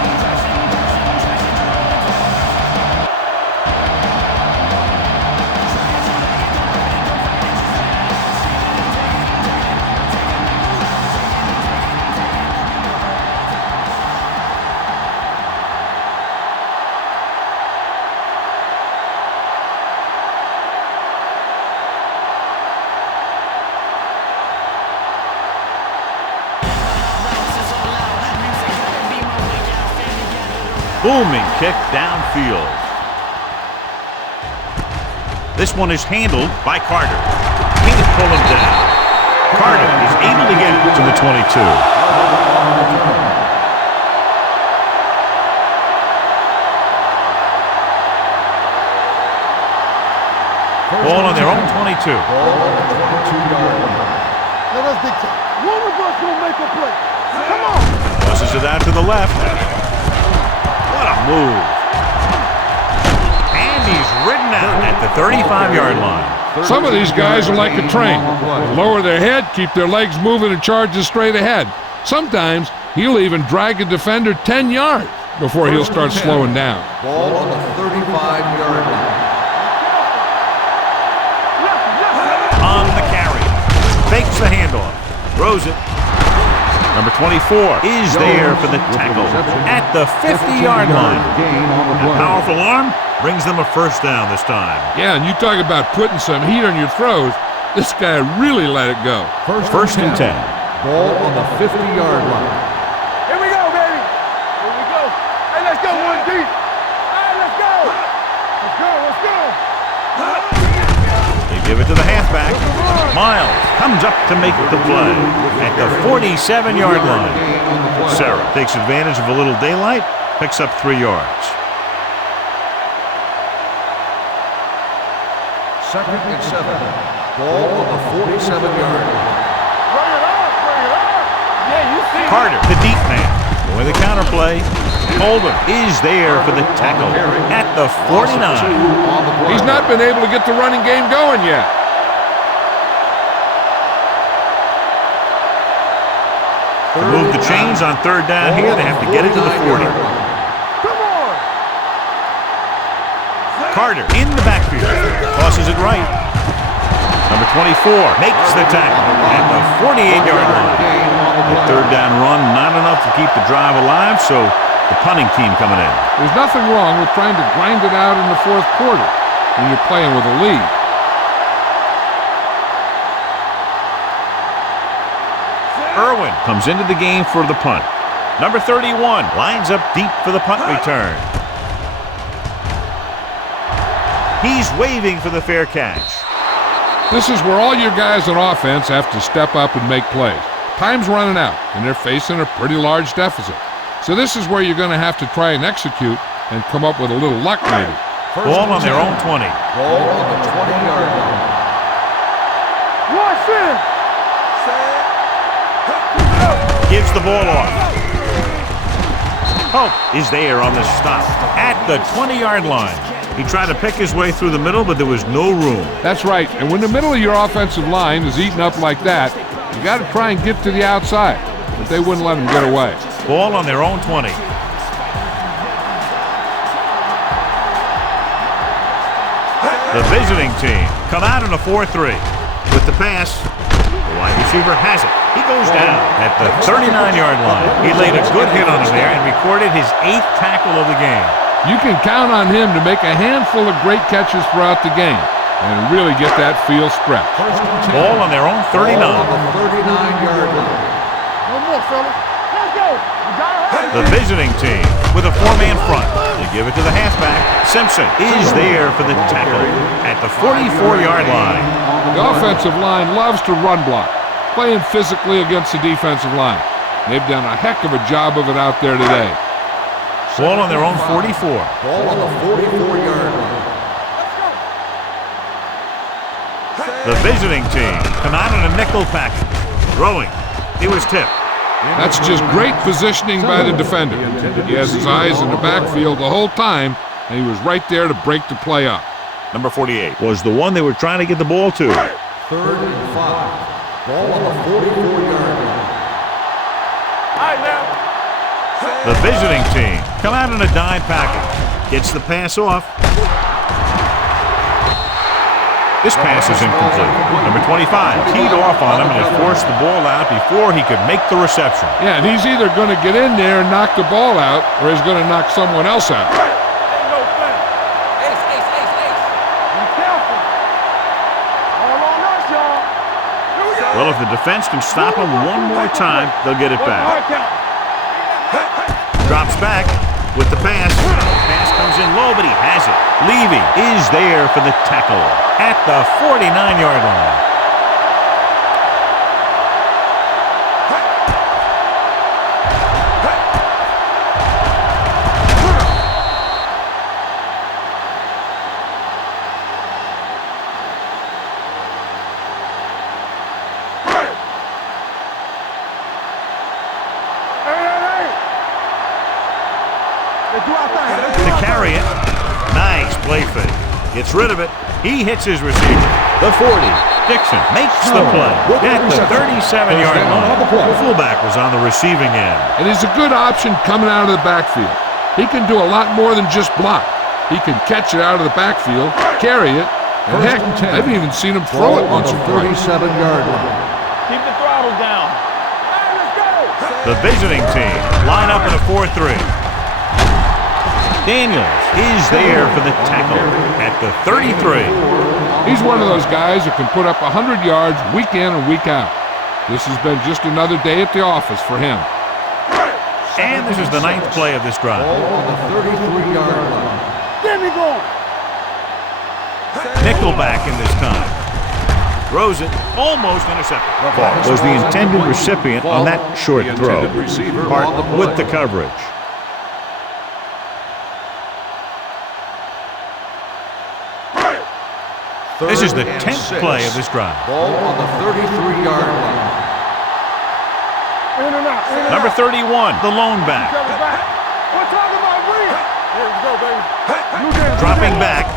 Booming kick downfield. This one is handled by Carter. Can't pull him down. Carter is able to get it to the 22. Ball on their own 22. Ball on the 22-yard line. Let us dictate. One of us will make a play. Come on. Tosses it out to the left. What a move. And he's ridden out at the 35-yard line. Some of these guys are like a train. They lower their head, keep their legs moving, and charges straight ahead. Sometimes he'll even drag a defender 10 yards before he'll start slowing down. Ball on the 35-yard line. On the carry. Fakes the handoff. Throws it. Number 24 is there for the tackle at the 50-yard line. A powerful arm brings them a first down this time. Yeah, and you talk about putting some heat on your throws. This guy really let it go. First and 10. Ball on the 50-yard line. Here we go, baby. Here we go. Hey, let's go, one deep. All right, let's go. Let's go, let's go. They give it to the halfback. Miles comes up to make the play at the 47-yard line. Sarah takes advantage of a little daylight, picks up 3 yards. Second and 7. Ball on the 47-yard line. Bring it up, bring it up. Yeah, you see. Carter, the deep man, going the counter play. Holden is there for the tackle at the 49. He's not been able to get the running game going yet. To move the chains on third down here, they have to get it to the 40. Come on. Carter in the backfield, tosses it right. Number 24 makes the tackle at the 48-yard line. The third down run, not enough to keep the drive alive, so the punting team coming in. There's nothing wrong with trying to grind it out in the fourth quarter when you're playing with a lead. Irwin comes into the game for the punt. Number 31 lines up deep for the punt return. He's waving for the fair catch. This is where all your guys on offense have to step up and make plays. Time's running out, and they're facing a pretty large deficit. So this is where you're going to have to try and execute and come up with a little luck maybe. Ball on their own 20. Ball on the 20-yard line. One sin. Gives the ball off. Hope is there on the stop at the 20-yard line. He tried to pick his way through the middle, but there was no room. That's right, and when the middle of your offensive line is eaten up like that, you got to try and get to the outside, but they wouldn't let him get away. Ball on their own 20. The visiting team come out in a 4-3. With the pass, the wide receiver has it. He goes down at the 39-yard line. He laid a good hit on him there and recorded his 8th tackle of the game. You can count on him to make a handful of great catches throughout the game and really get that field stretch. Ball on their own 39. Ball on the 39-yard line. One more, fella. Let's go. You got it. The visiting team with a 4-man front. They give it to the halfback. Simpson is there for the tackle at the 44-yard line. The offensive line loves to run block, playing physically against the defensive line. They've done a heck of a job of it out there today. Ball on their own 44. Ball on the 44-yard line. The visiting team come out in a nickel package. Throwing. He was tipped. That's just great positioning by the defender. He has his eyes in the backfield the whole time, and he was right there to break the play up. Number 48 was the one they were trying to get the ball to. 3rd and 5. Ball on the 44-yard line. All right, now. The visiting team come out in a dime package. Gets the pass off. This pass is incomplete. Number 25 teed off on him and has forced the ball out before he could make the reception. Yeah, and he's either going to get in there and knock the ball out, or he's going to knock someone else out. Ain't no thing. Be careful. All on us, y'all. Here we go. Well, if the defense can stop him one more time, they'll get it back. Hard count. Drops back with the pass. Pass comes in low, but he has it. Levy is there for the tackle at the 49-yard line. To carry it. Nice play fake. Gets rid of it. He hits his receiver. The 40. Dixon makes the play at the 37-yard line. The fullback was on the receiving end. And he's a good option coming out of the backfield. He can do a lot more than just block. He can catch it out of the backfield, carry it, and heck, I've even seen him throw it once or twice. 37-yard line. Keep the throttle down. All right, let's go. The visiting team line up in a 4-3. Daniels is there for the tackle at the 33. He's one of those guys that can put up 100 yards week in and week out. This has been just another day at the office for him. And this is the 9th play of this drive. Ball on the 33-yard line. There we go. Nickelback in this time. Throws it, almost intercepted. Was the intended recipient on that short throw. Part with the coverage. This is the 10th play of this drive. Ball on the 33-yard line. In and out. In and Number out. 31, the lone back. We're talking about Reed. There we go, baby. Dropping back.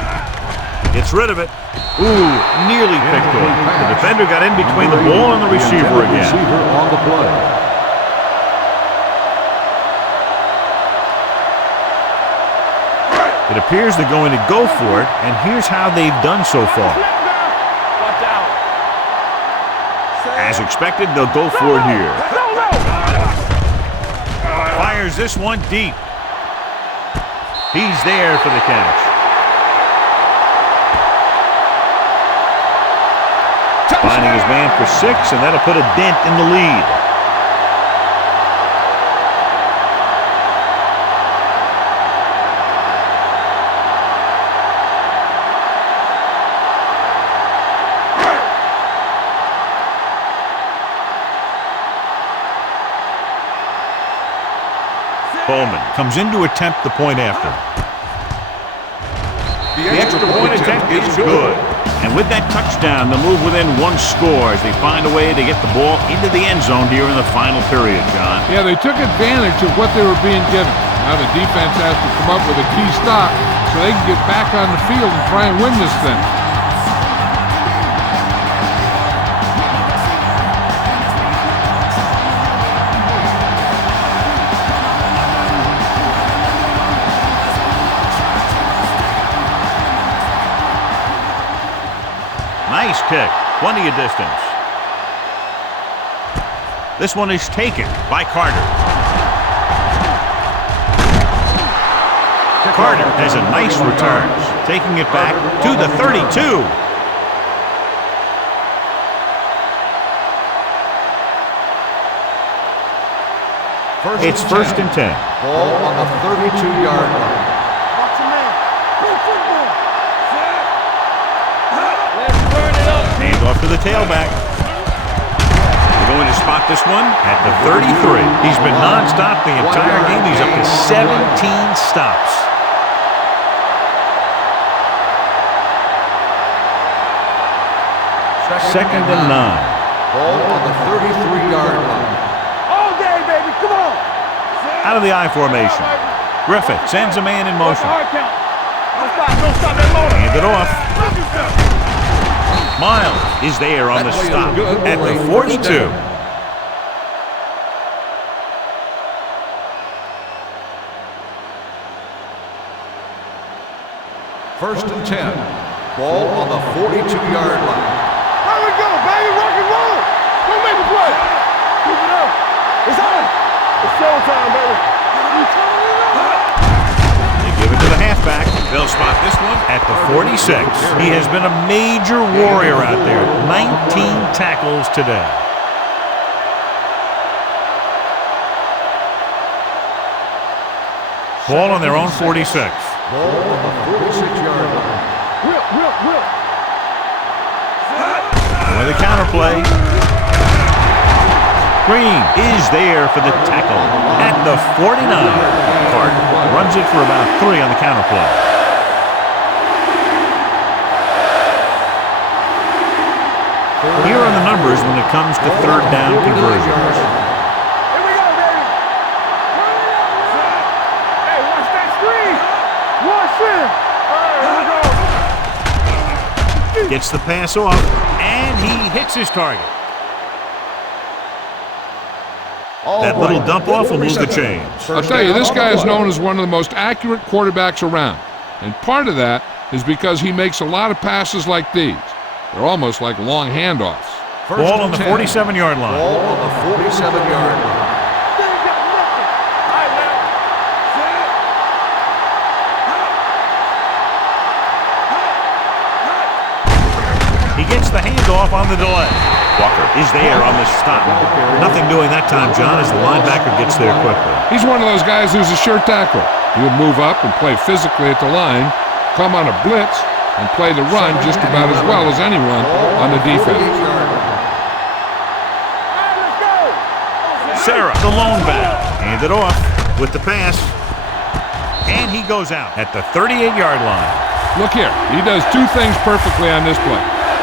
Gets rid of it. Ooh, nearly picked off. The defender got in between the ball and the receiver again. Receiver on the play. It appears they're going to go for it, and here's how they've done so far. Watch out. As expected, they'll go for it here. Fires this one deep. He's there for the catch. Finding his man for 6, and that'll put a dent in the lead. Bowman comes in to attempt the point after. The extra point attempt is good. And with that touchdown, they'll move within 1 score as they find a way to get the ball into the end zone here in the final period, John. Yeah, they took advantage of what they were being given. Now the defense has to come up with a key stop so they can get back on the field and try and win this thing. Nice kick. Plenty of distance. This one is taken by Carter. Carter has a nice return, taking it back to the 32. It's 1st and 10. Ball on the 32-yard line. Watch your man. Good football. Let's burn it up. Hand off to the tailback. They're going to spot this one at the 33. He's been nonstop the entire game. He's up to 17 stops. Second and 9. Ball on the 33-yard line. All day, baby. Come on. Out of the I formation. Griffith sends a man in motion. Hard count. Don't stop that motor. Hand it off. Miles is there on the stop at the 42. First and 10. Ball on the 42-yard line. There we go, baby. Rock and roll. Don't make a play. Keep it up. It's on. It's showtime, baby. They give it to the halfback. They'll spot this one at the 46. He has been a major warrior out there. 19 tackles today. Ball on their own 46. Ball on the 46-yard line. Whip. With a counterplay. Green is there for the tackle at the 49. Clark runs it for about 3 on the counterplay. Here are the numbers when it comes to 3rd down conversions. Here we go, baby. Hey, watch that screen. Watch it. All right, here we go. Gets the pass off, and he hits his target. That little dump off will move the chains. I'll tell you, this guy is known as one of the most accurate quarterbacks around. And part of that is because he makes a lot of passes like these. They're almost like long handoffs. Ball on the 47-yard line. Ball on the 47-yard line. the handoff on the delay. Walker is there on the stop. Nothing doing that time, John, as the linebacker gets there quickly. He's one of those guys who's a sure tackle. He'll move up and play physically at the line, come on a blitz, and play the run just about as well as anyone on the defense. Sarah, the lone back, handed off with the pass, and he goes out at the 38-yard line. Look here, he does two things perfectly on this play.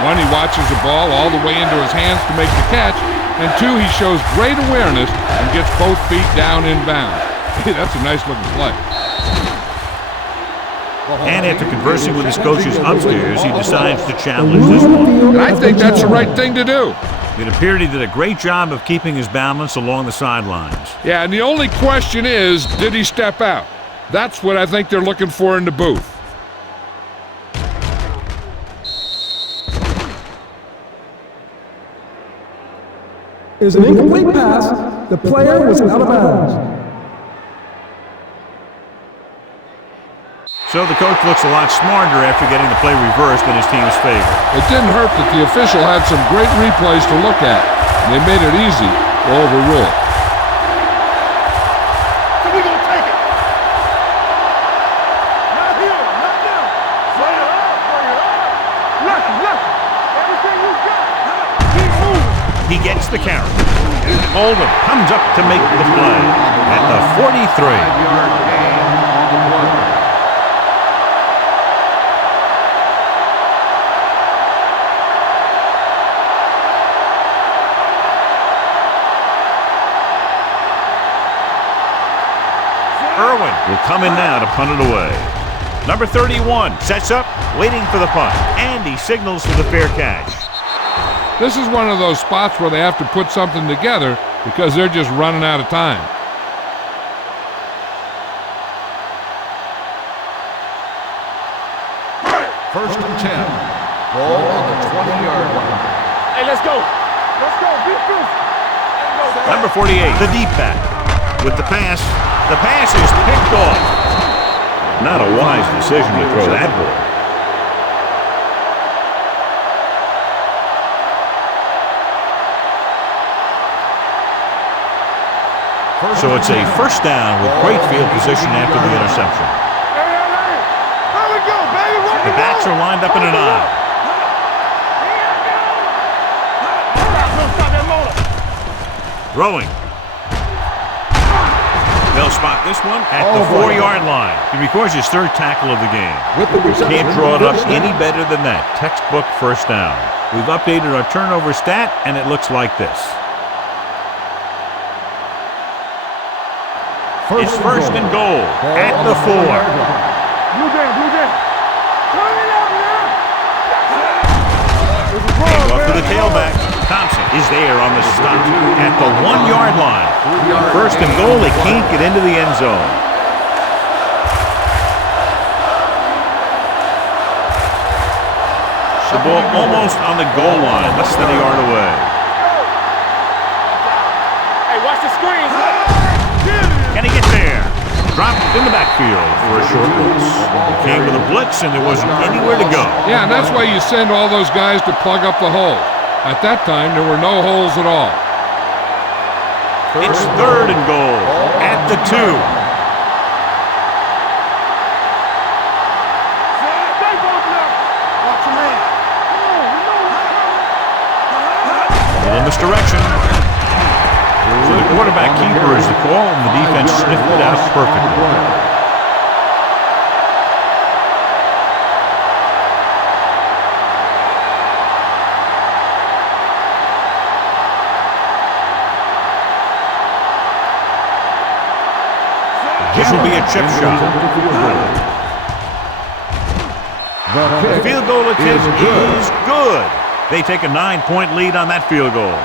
One, he watches the ball all the way into his hands to make the catch, and two, he shows great awareness and gets both feet down in bounds. Hey, that's a nice-looking play. And after conversing with his coaches upstairs, he decides to challenge this one. And I think that's the right thing to do. It appeared he did a great job of keeping his balance along the sidelines. Yeah, and the only question is, did he step out? That's what I think they're looking for in the booth. Is an incomplete pass. The player was out of bounds. So the coach looks a lot smarter after getting the play reversed in his team's favor. It didn't hurt that the official had some great replays to look at. They made it easy to overrule. So we're going to take it. Not here, not now. Bring it up, bring it up. Lucky. Everything you got. Keep moving. He gets the carry. Oldham comes up to make the play at the 43. 5-yard gain on the play. Irwin will come in now to punt it away. Number 31 sets up, waiting for the punt, and he signals for the fair catch. This is one of those spots where they have to put something together because they're just running out of time. First and 10. Ball on the 20-yard line. Hey, let's go. Let's go. Defense. Let's go. Number 48, the deep back. With the pass is picked off. Not a wise decision to throw that ball. So it's a first down with great field position after the interception. There we go, baby. The backs are lined up in an eye. Stop that motor. Throwing. They'll spot this one at the 4-yard line. He records his third tackle of the game. Can't draw it up any better than that. Textbook first down. We've updated our turnover stat, and it looks like this. It's first and goal at the 4. Blue game. Turn it up now. Handoff to the tailback. Thompson is there on the stop at the 1-yard line. First and goal, they can't get into the end zone. The ball almost on the goal line, less than a yard away. Hey, watch the screen. Can he get there? Dropped in the backfield for a short blitz. He came with a blitz and there wasn't anywhere to go. Yeah, and that's why you send all those guys to plug up the hole. At that time, there were no holes at all. It's third and goal at the 2. Ball in this direction. So the quarterback keeper is the call, and the defense sniffed it out perfectly. This will be a chip shot. The field goal attempt is good. They take a 9-point lead on that field goal.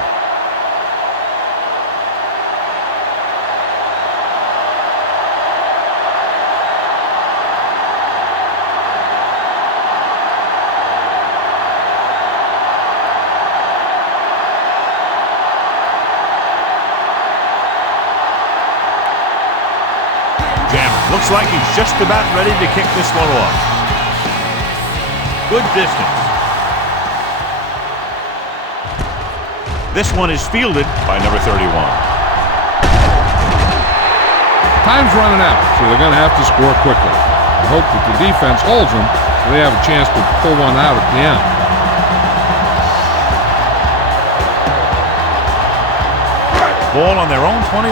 Looks like he's just about ready to kick this one off. Good distance. This one is fielded by number 31. Time's running out, so they're going to have to score quickly. I hope that the defense holds them so they have a chance to pull one out at the end. Ball on their own 29.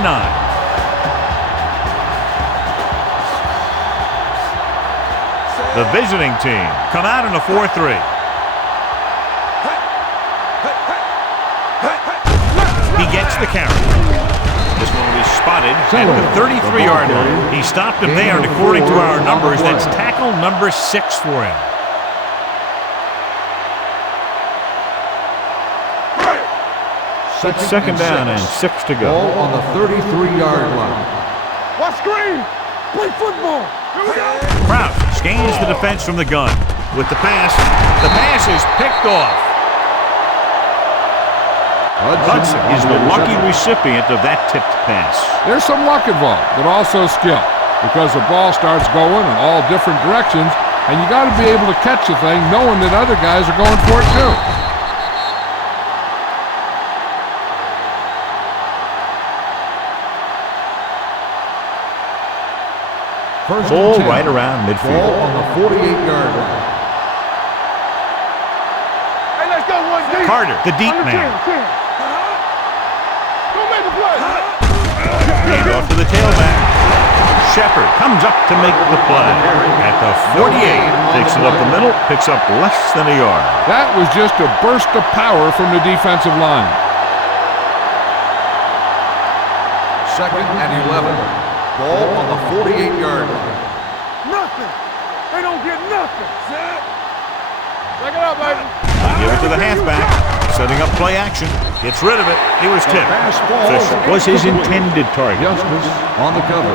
The visiting team come out in a 4-3. He gets the carry. This one will be spotted at the 33-yard line. He stopped him there, and according to our numbers, that's tackle number 6 for him. Second down and 6 to go. Ball on the 33-yard line. Watch screen. Play football. Here we go. Kraus gains the defense from the gun. With the pass is picked off. Hudson is the lucky recipient of that tipped pass. There's some luck involved, but also skill, because the ball starts going in all different directions, and you got to be able to catch the thing knowing that other guys are going for it too. First Ball and 10. right around midfield. Ball on the 48-yard line. Hey, let's go one deep. Carter, the deep On the man. 10. Don't make the play. Hand off to the tailback. Shepard comes up to make the play. At the 48, takes it up the middle, picks up less than a yard. That was just a burst of power from the defensive line. Second and 11. Ball on the 48-yard line. Nothing. They don't get nothing. Check it out, baby. Give it to the halfback. Setting up play action. Gets rid of it. He was tipped. Fisher was his intended target. Justice on the cover.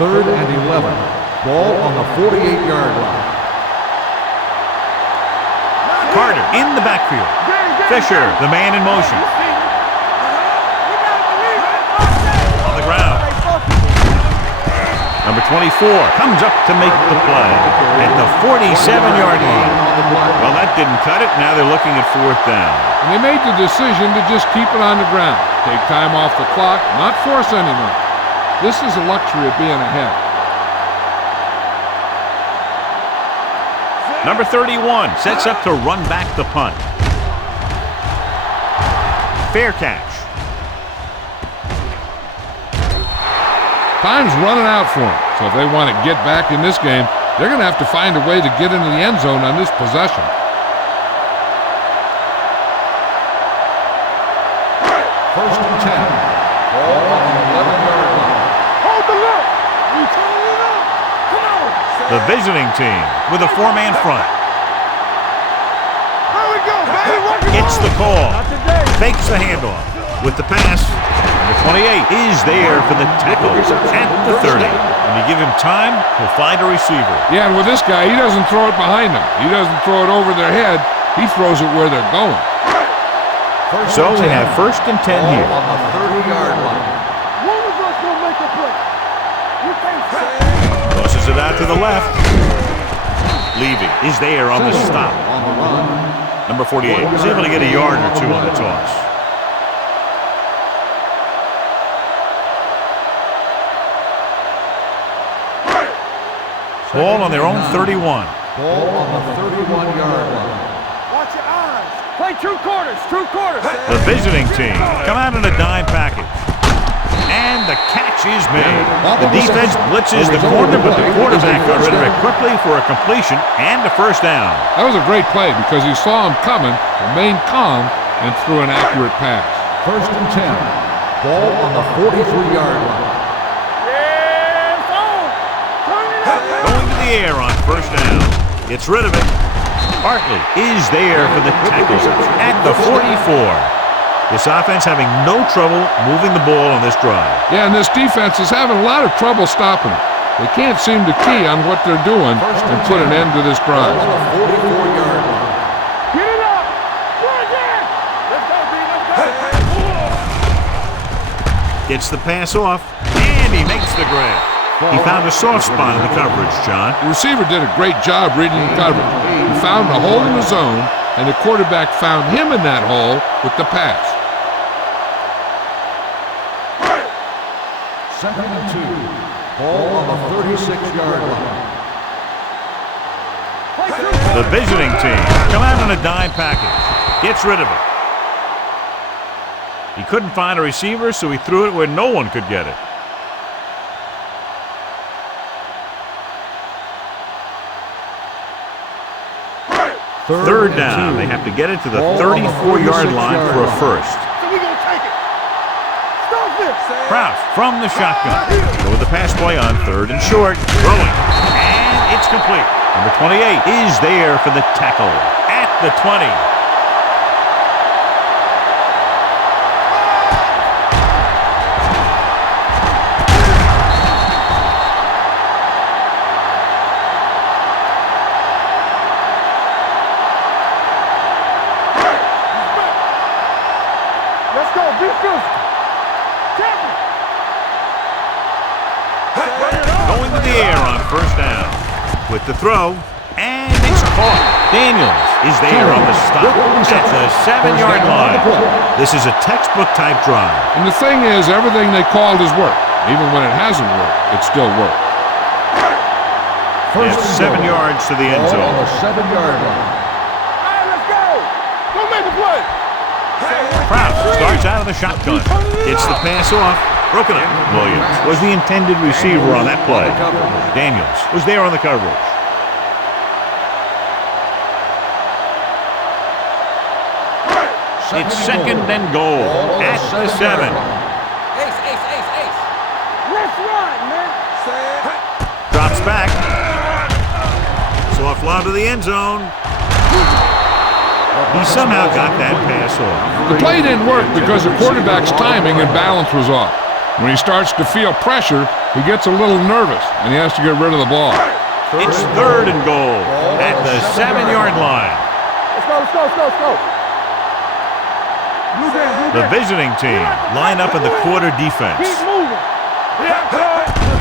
Third and 11. Ball on the 48-yard line. Carter in the backfield. Fisher, the man in motion. On the ground. Number 24 comes up to make the play at the 47-yard line. Well, that didn't cut it. Now they're looking at 4th down. And they made the decision to just keep it on the ground. Take time off the clock, not force anything. This is a luxury of being ahead. Number 31 sets up to run back the punt. Fair catch. Time's running out for them, so if they want to get back in this game, they're going to have to find a way to get into the end zone on this possession. First and 10. Ball on the 11-yard line. Hold the look. You turn it up. Come on. The visiting team with a 4-man front. Here we go, baby. Work it Gets on. the call. Not today. Fakes the handoff. With the pass, number 28 is there for the tackle at the 30. When you give him time, he'll find a receiver. Yeah, and with this guy, he doesn't throw it behind them. He doesn't throw it over their head. He throws it where they're going. So we have 1st and 10 here. Ball on the 30-yard line. One of us will make a play. You can't say. Tosses it out to the left. Levy is there on the stop. On the run. Number 48 was able to get a yard or two on the toss. Ball on their own 31. Ball on the 31-yard line. Watch your eyes. Play true quarters. True quarters. The visiting team come out in a dime package. And the catch is made. The defense blitzes the corner, but the quarterback got rid of it quickly for a completion and a 1st down. That was a great play because he saw him coming, remained calm, and threw an accurate pass. First and 10. Ball on the 43-yard line. Yes, on. Turn it up. Going to the air on 1st down. Gets rid of it. Hartley is there for the tackle at the 44. This offense having no trouble moving the ball on this drive. Yeah, and this defense is having a lot of trouble stopping it. They can't seem to key on what they're doing and put an end to this drive. On the 44-yard line. Get it up. Do it again. Let's go, B. Let's go. Gets the pass off, and he makes the grab. He found a soft spot in the coverage, John. The receiver did a great job reading the coverage. He found a hole in the zone, and the quarterback found him in that hole with the pass. 2nd and 2. Ball on the 36-yard line. The visiting team come out on a dime package. Gets rid of it. He couldn't find a receiver, so he threw it where no one could get it. Third down. They have to get it to the 34-yard line for a first. So we gonna take it. Stop this. Kraus from the shotgun. Go with the pass play on 3rd and short. Throwing. And it's complete. Number 28 is there for the tackle at the 20. Let's go. Be physical. Champion. Going to the air on 1st down. With the throw, and it's caught. Daniels is there on the stop at the 7-yard line. This is a textbook type drive. And the thing is, everything they called has worked. Even when it hasn't worked, it still worked. They have 7 yards to the end Ball zone. on the 7-yard line. All right, let's go. Go make the play. Kraus starts out of the shotgun. Gets the pass off. Broken up. Williams was the intended receiver on that play. Daniels was there on the coverage. It's 2nd and goal at the 7. Let's run, man. Drops back. Soft lob to the end zone. He somehow got that pass off. The play didn't work because the quarterback's timing and balance was off. When he starts to feel pressure, he gets a little nervous, and he has to get rid of the ball. It's 3rd and goal at the 7-yard line. Let's go. The visiting team line up in the quarter defense. Keep moving.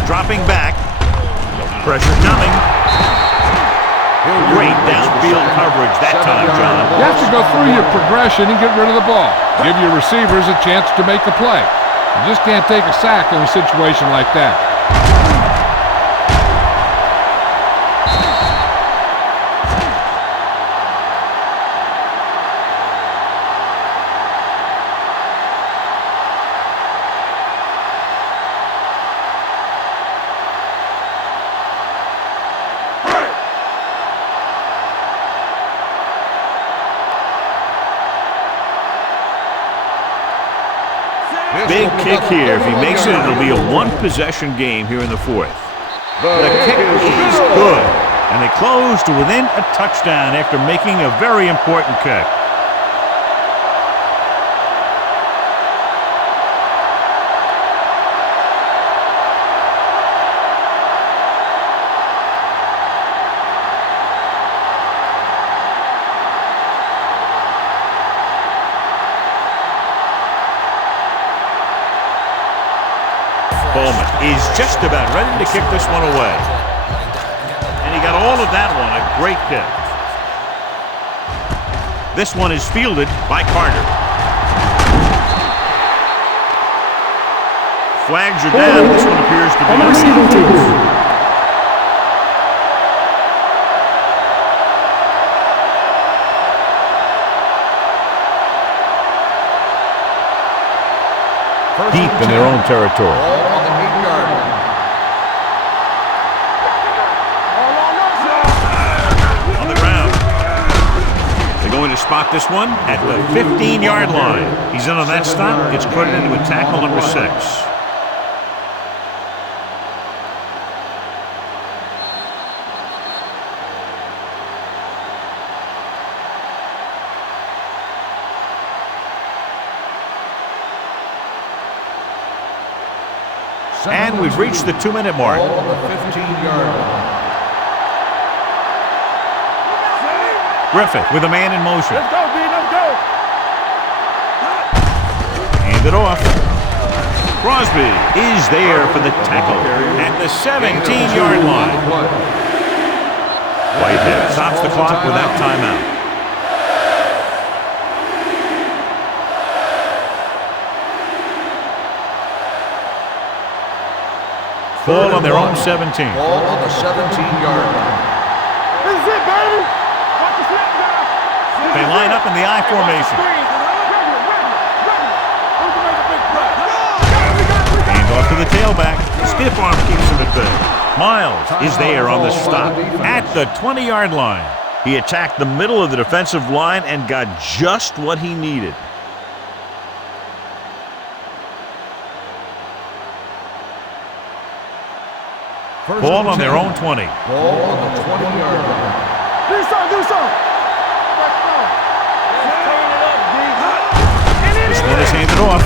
Dropping back. Pressure coming. Great downfield coverage that time, John. You have to go through your progression and get rid of the ball. Give your receivers a chance to make a play. You just can't take a sack in a situation like that. Big kick here. If he makes it, it'll be a 1-possession game here in the 4th. The kick is good, and they close to within a touchdown after making a very important kick. Bowman is just about ready to kick this one away. And he got all of that one, a great kick. This one is fielded by Carter. Flags are down. This one appears to be On the receiving team. deep in their own territory. Ball on the 8-yard line. On the ground. They're going to spot this one at the 15-yard line. He's in on that stop. Gets credited with tackle number 6. And we've reached the 2-minute mark. Ball on the 15-yard line. Griffith with a man in motion. Let's go, B, let's go. Hand it off. Crosby is there for the tackle at the 17-yard line. Whitehead stops the clock with that timeout. Ball on their own 17. Ball on the 17-yard line. This is it, baby. Watch the snap down. They line up in the I formation. Hand off to the tailback. Stiff arm keeps him at bay. Miles is there on the stop at the 20-yard line. He attacked the middle of the defensive line and got just what he needed. Ball on their own 20. Ball on the 20-yard line. Do something. This one is handed off.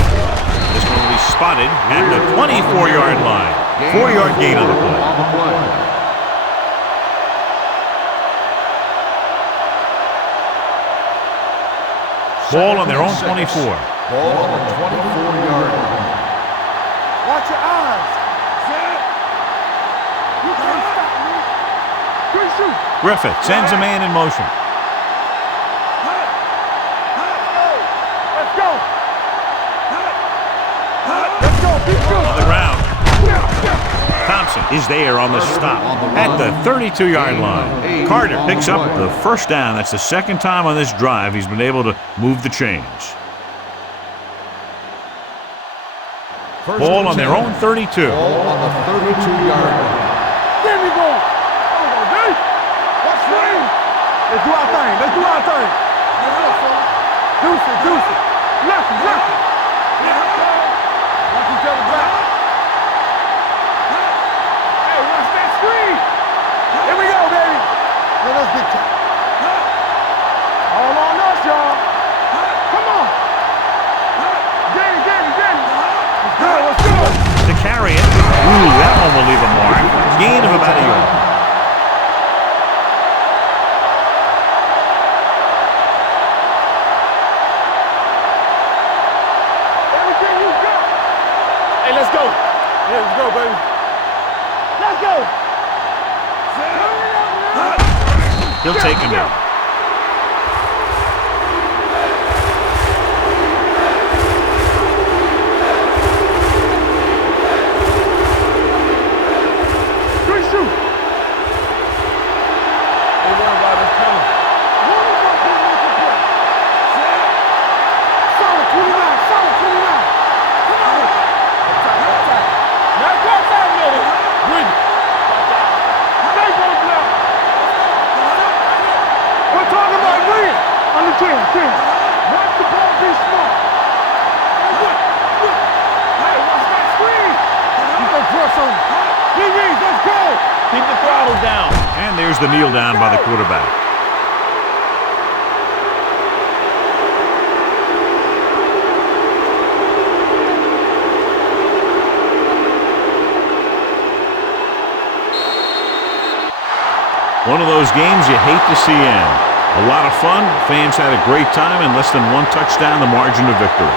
This one will be spotted at the 24-yard line. 4-yard gain on the play. Ball on their own 24. Ball on the 24-yard line. Watch your eyes. You can't stop me. Good shoot. Griffith sends a man in motion. Let's go. Keep going. On the ground. Thompson is there on the stop at the 32-yard line. Carter picks up the first down. That's the second time on this drive he's been able to move the chains. Ball on their own 32. Ball on the 32-yard line. There we go. What's that? Let's do our thing. Deuce it. Left it. Watch each other back. Hey, watch that screen. Here we go, baby. Let us get you. All on us, y'all. Come on. Get it. Let's go. To carry it. Ooh, that one will leave a mark. Gain of about a yard. Everything you got. Hey, let's go. Yeah, let's go, baby. Let's go. He'll take him out. Good shoot. They worry about this coming. Solid 29. Come on. Now go time, Miller. Breathe. Stay broke now. We're talking about win. On the 10. Watch the ball be smart. Hey, watch that screen. Keep that press on. Let's go. Keep the throttle down. And there's the kneel down by the quarterback. One of those games you hate to see end. A lot of fun. Fans had a great time, and less than one touchdown, the margin of victory.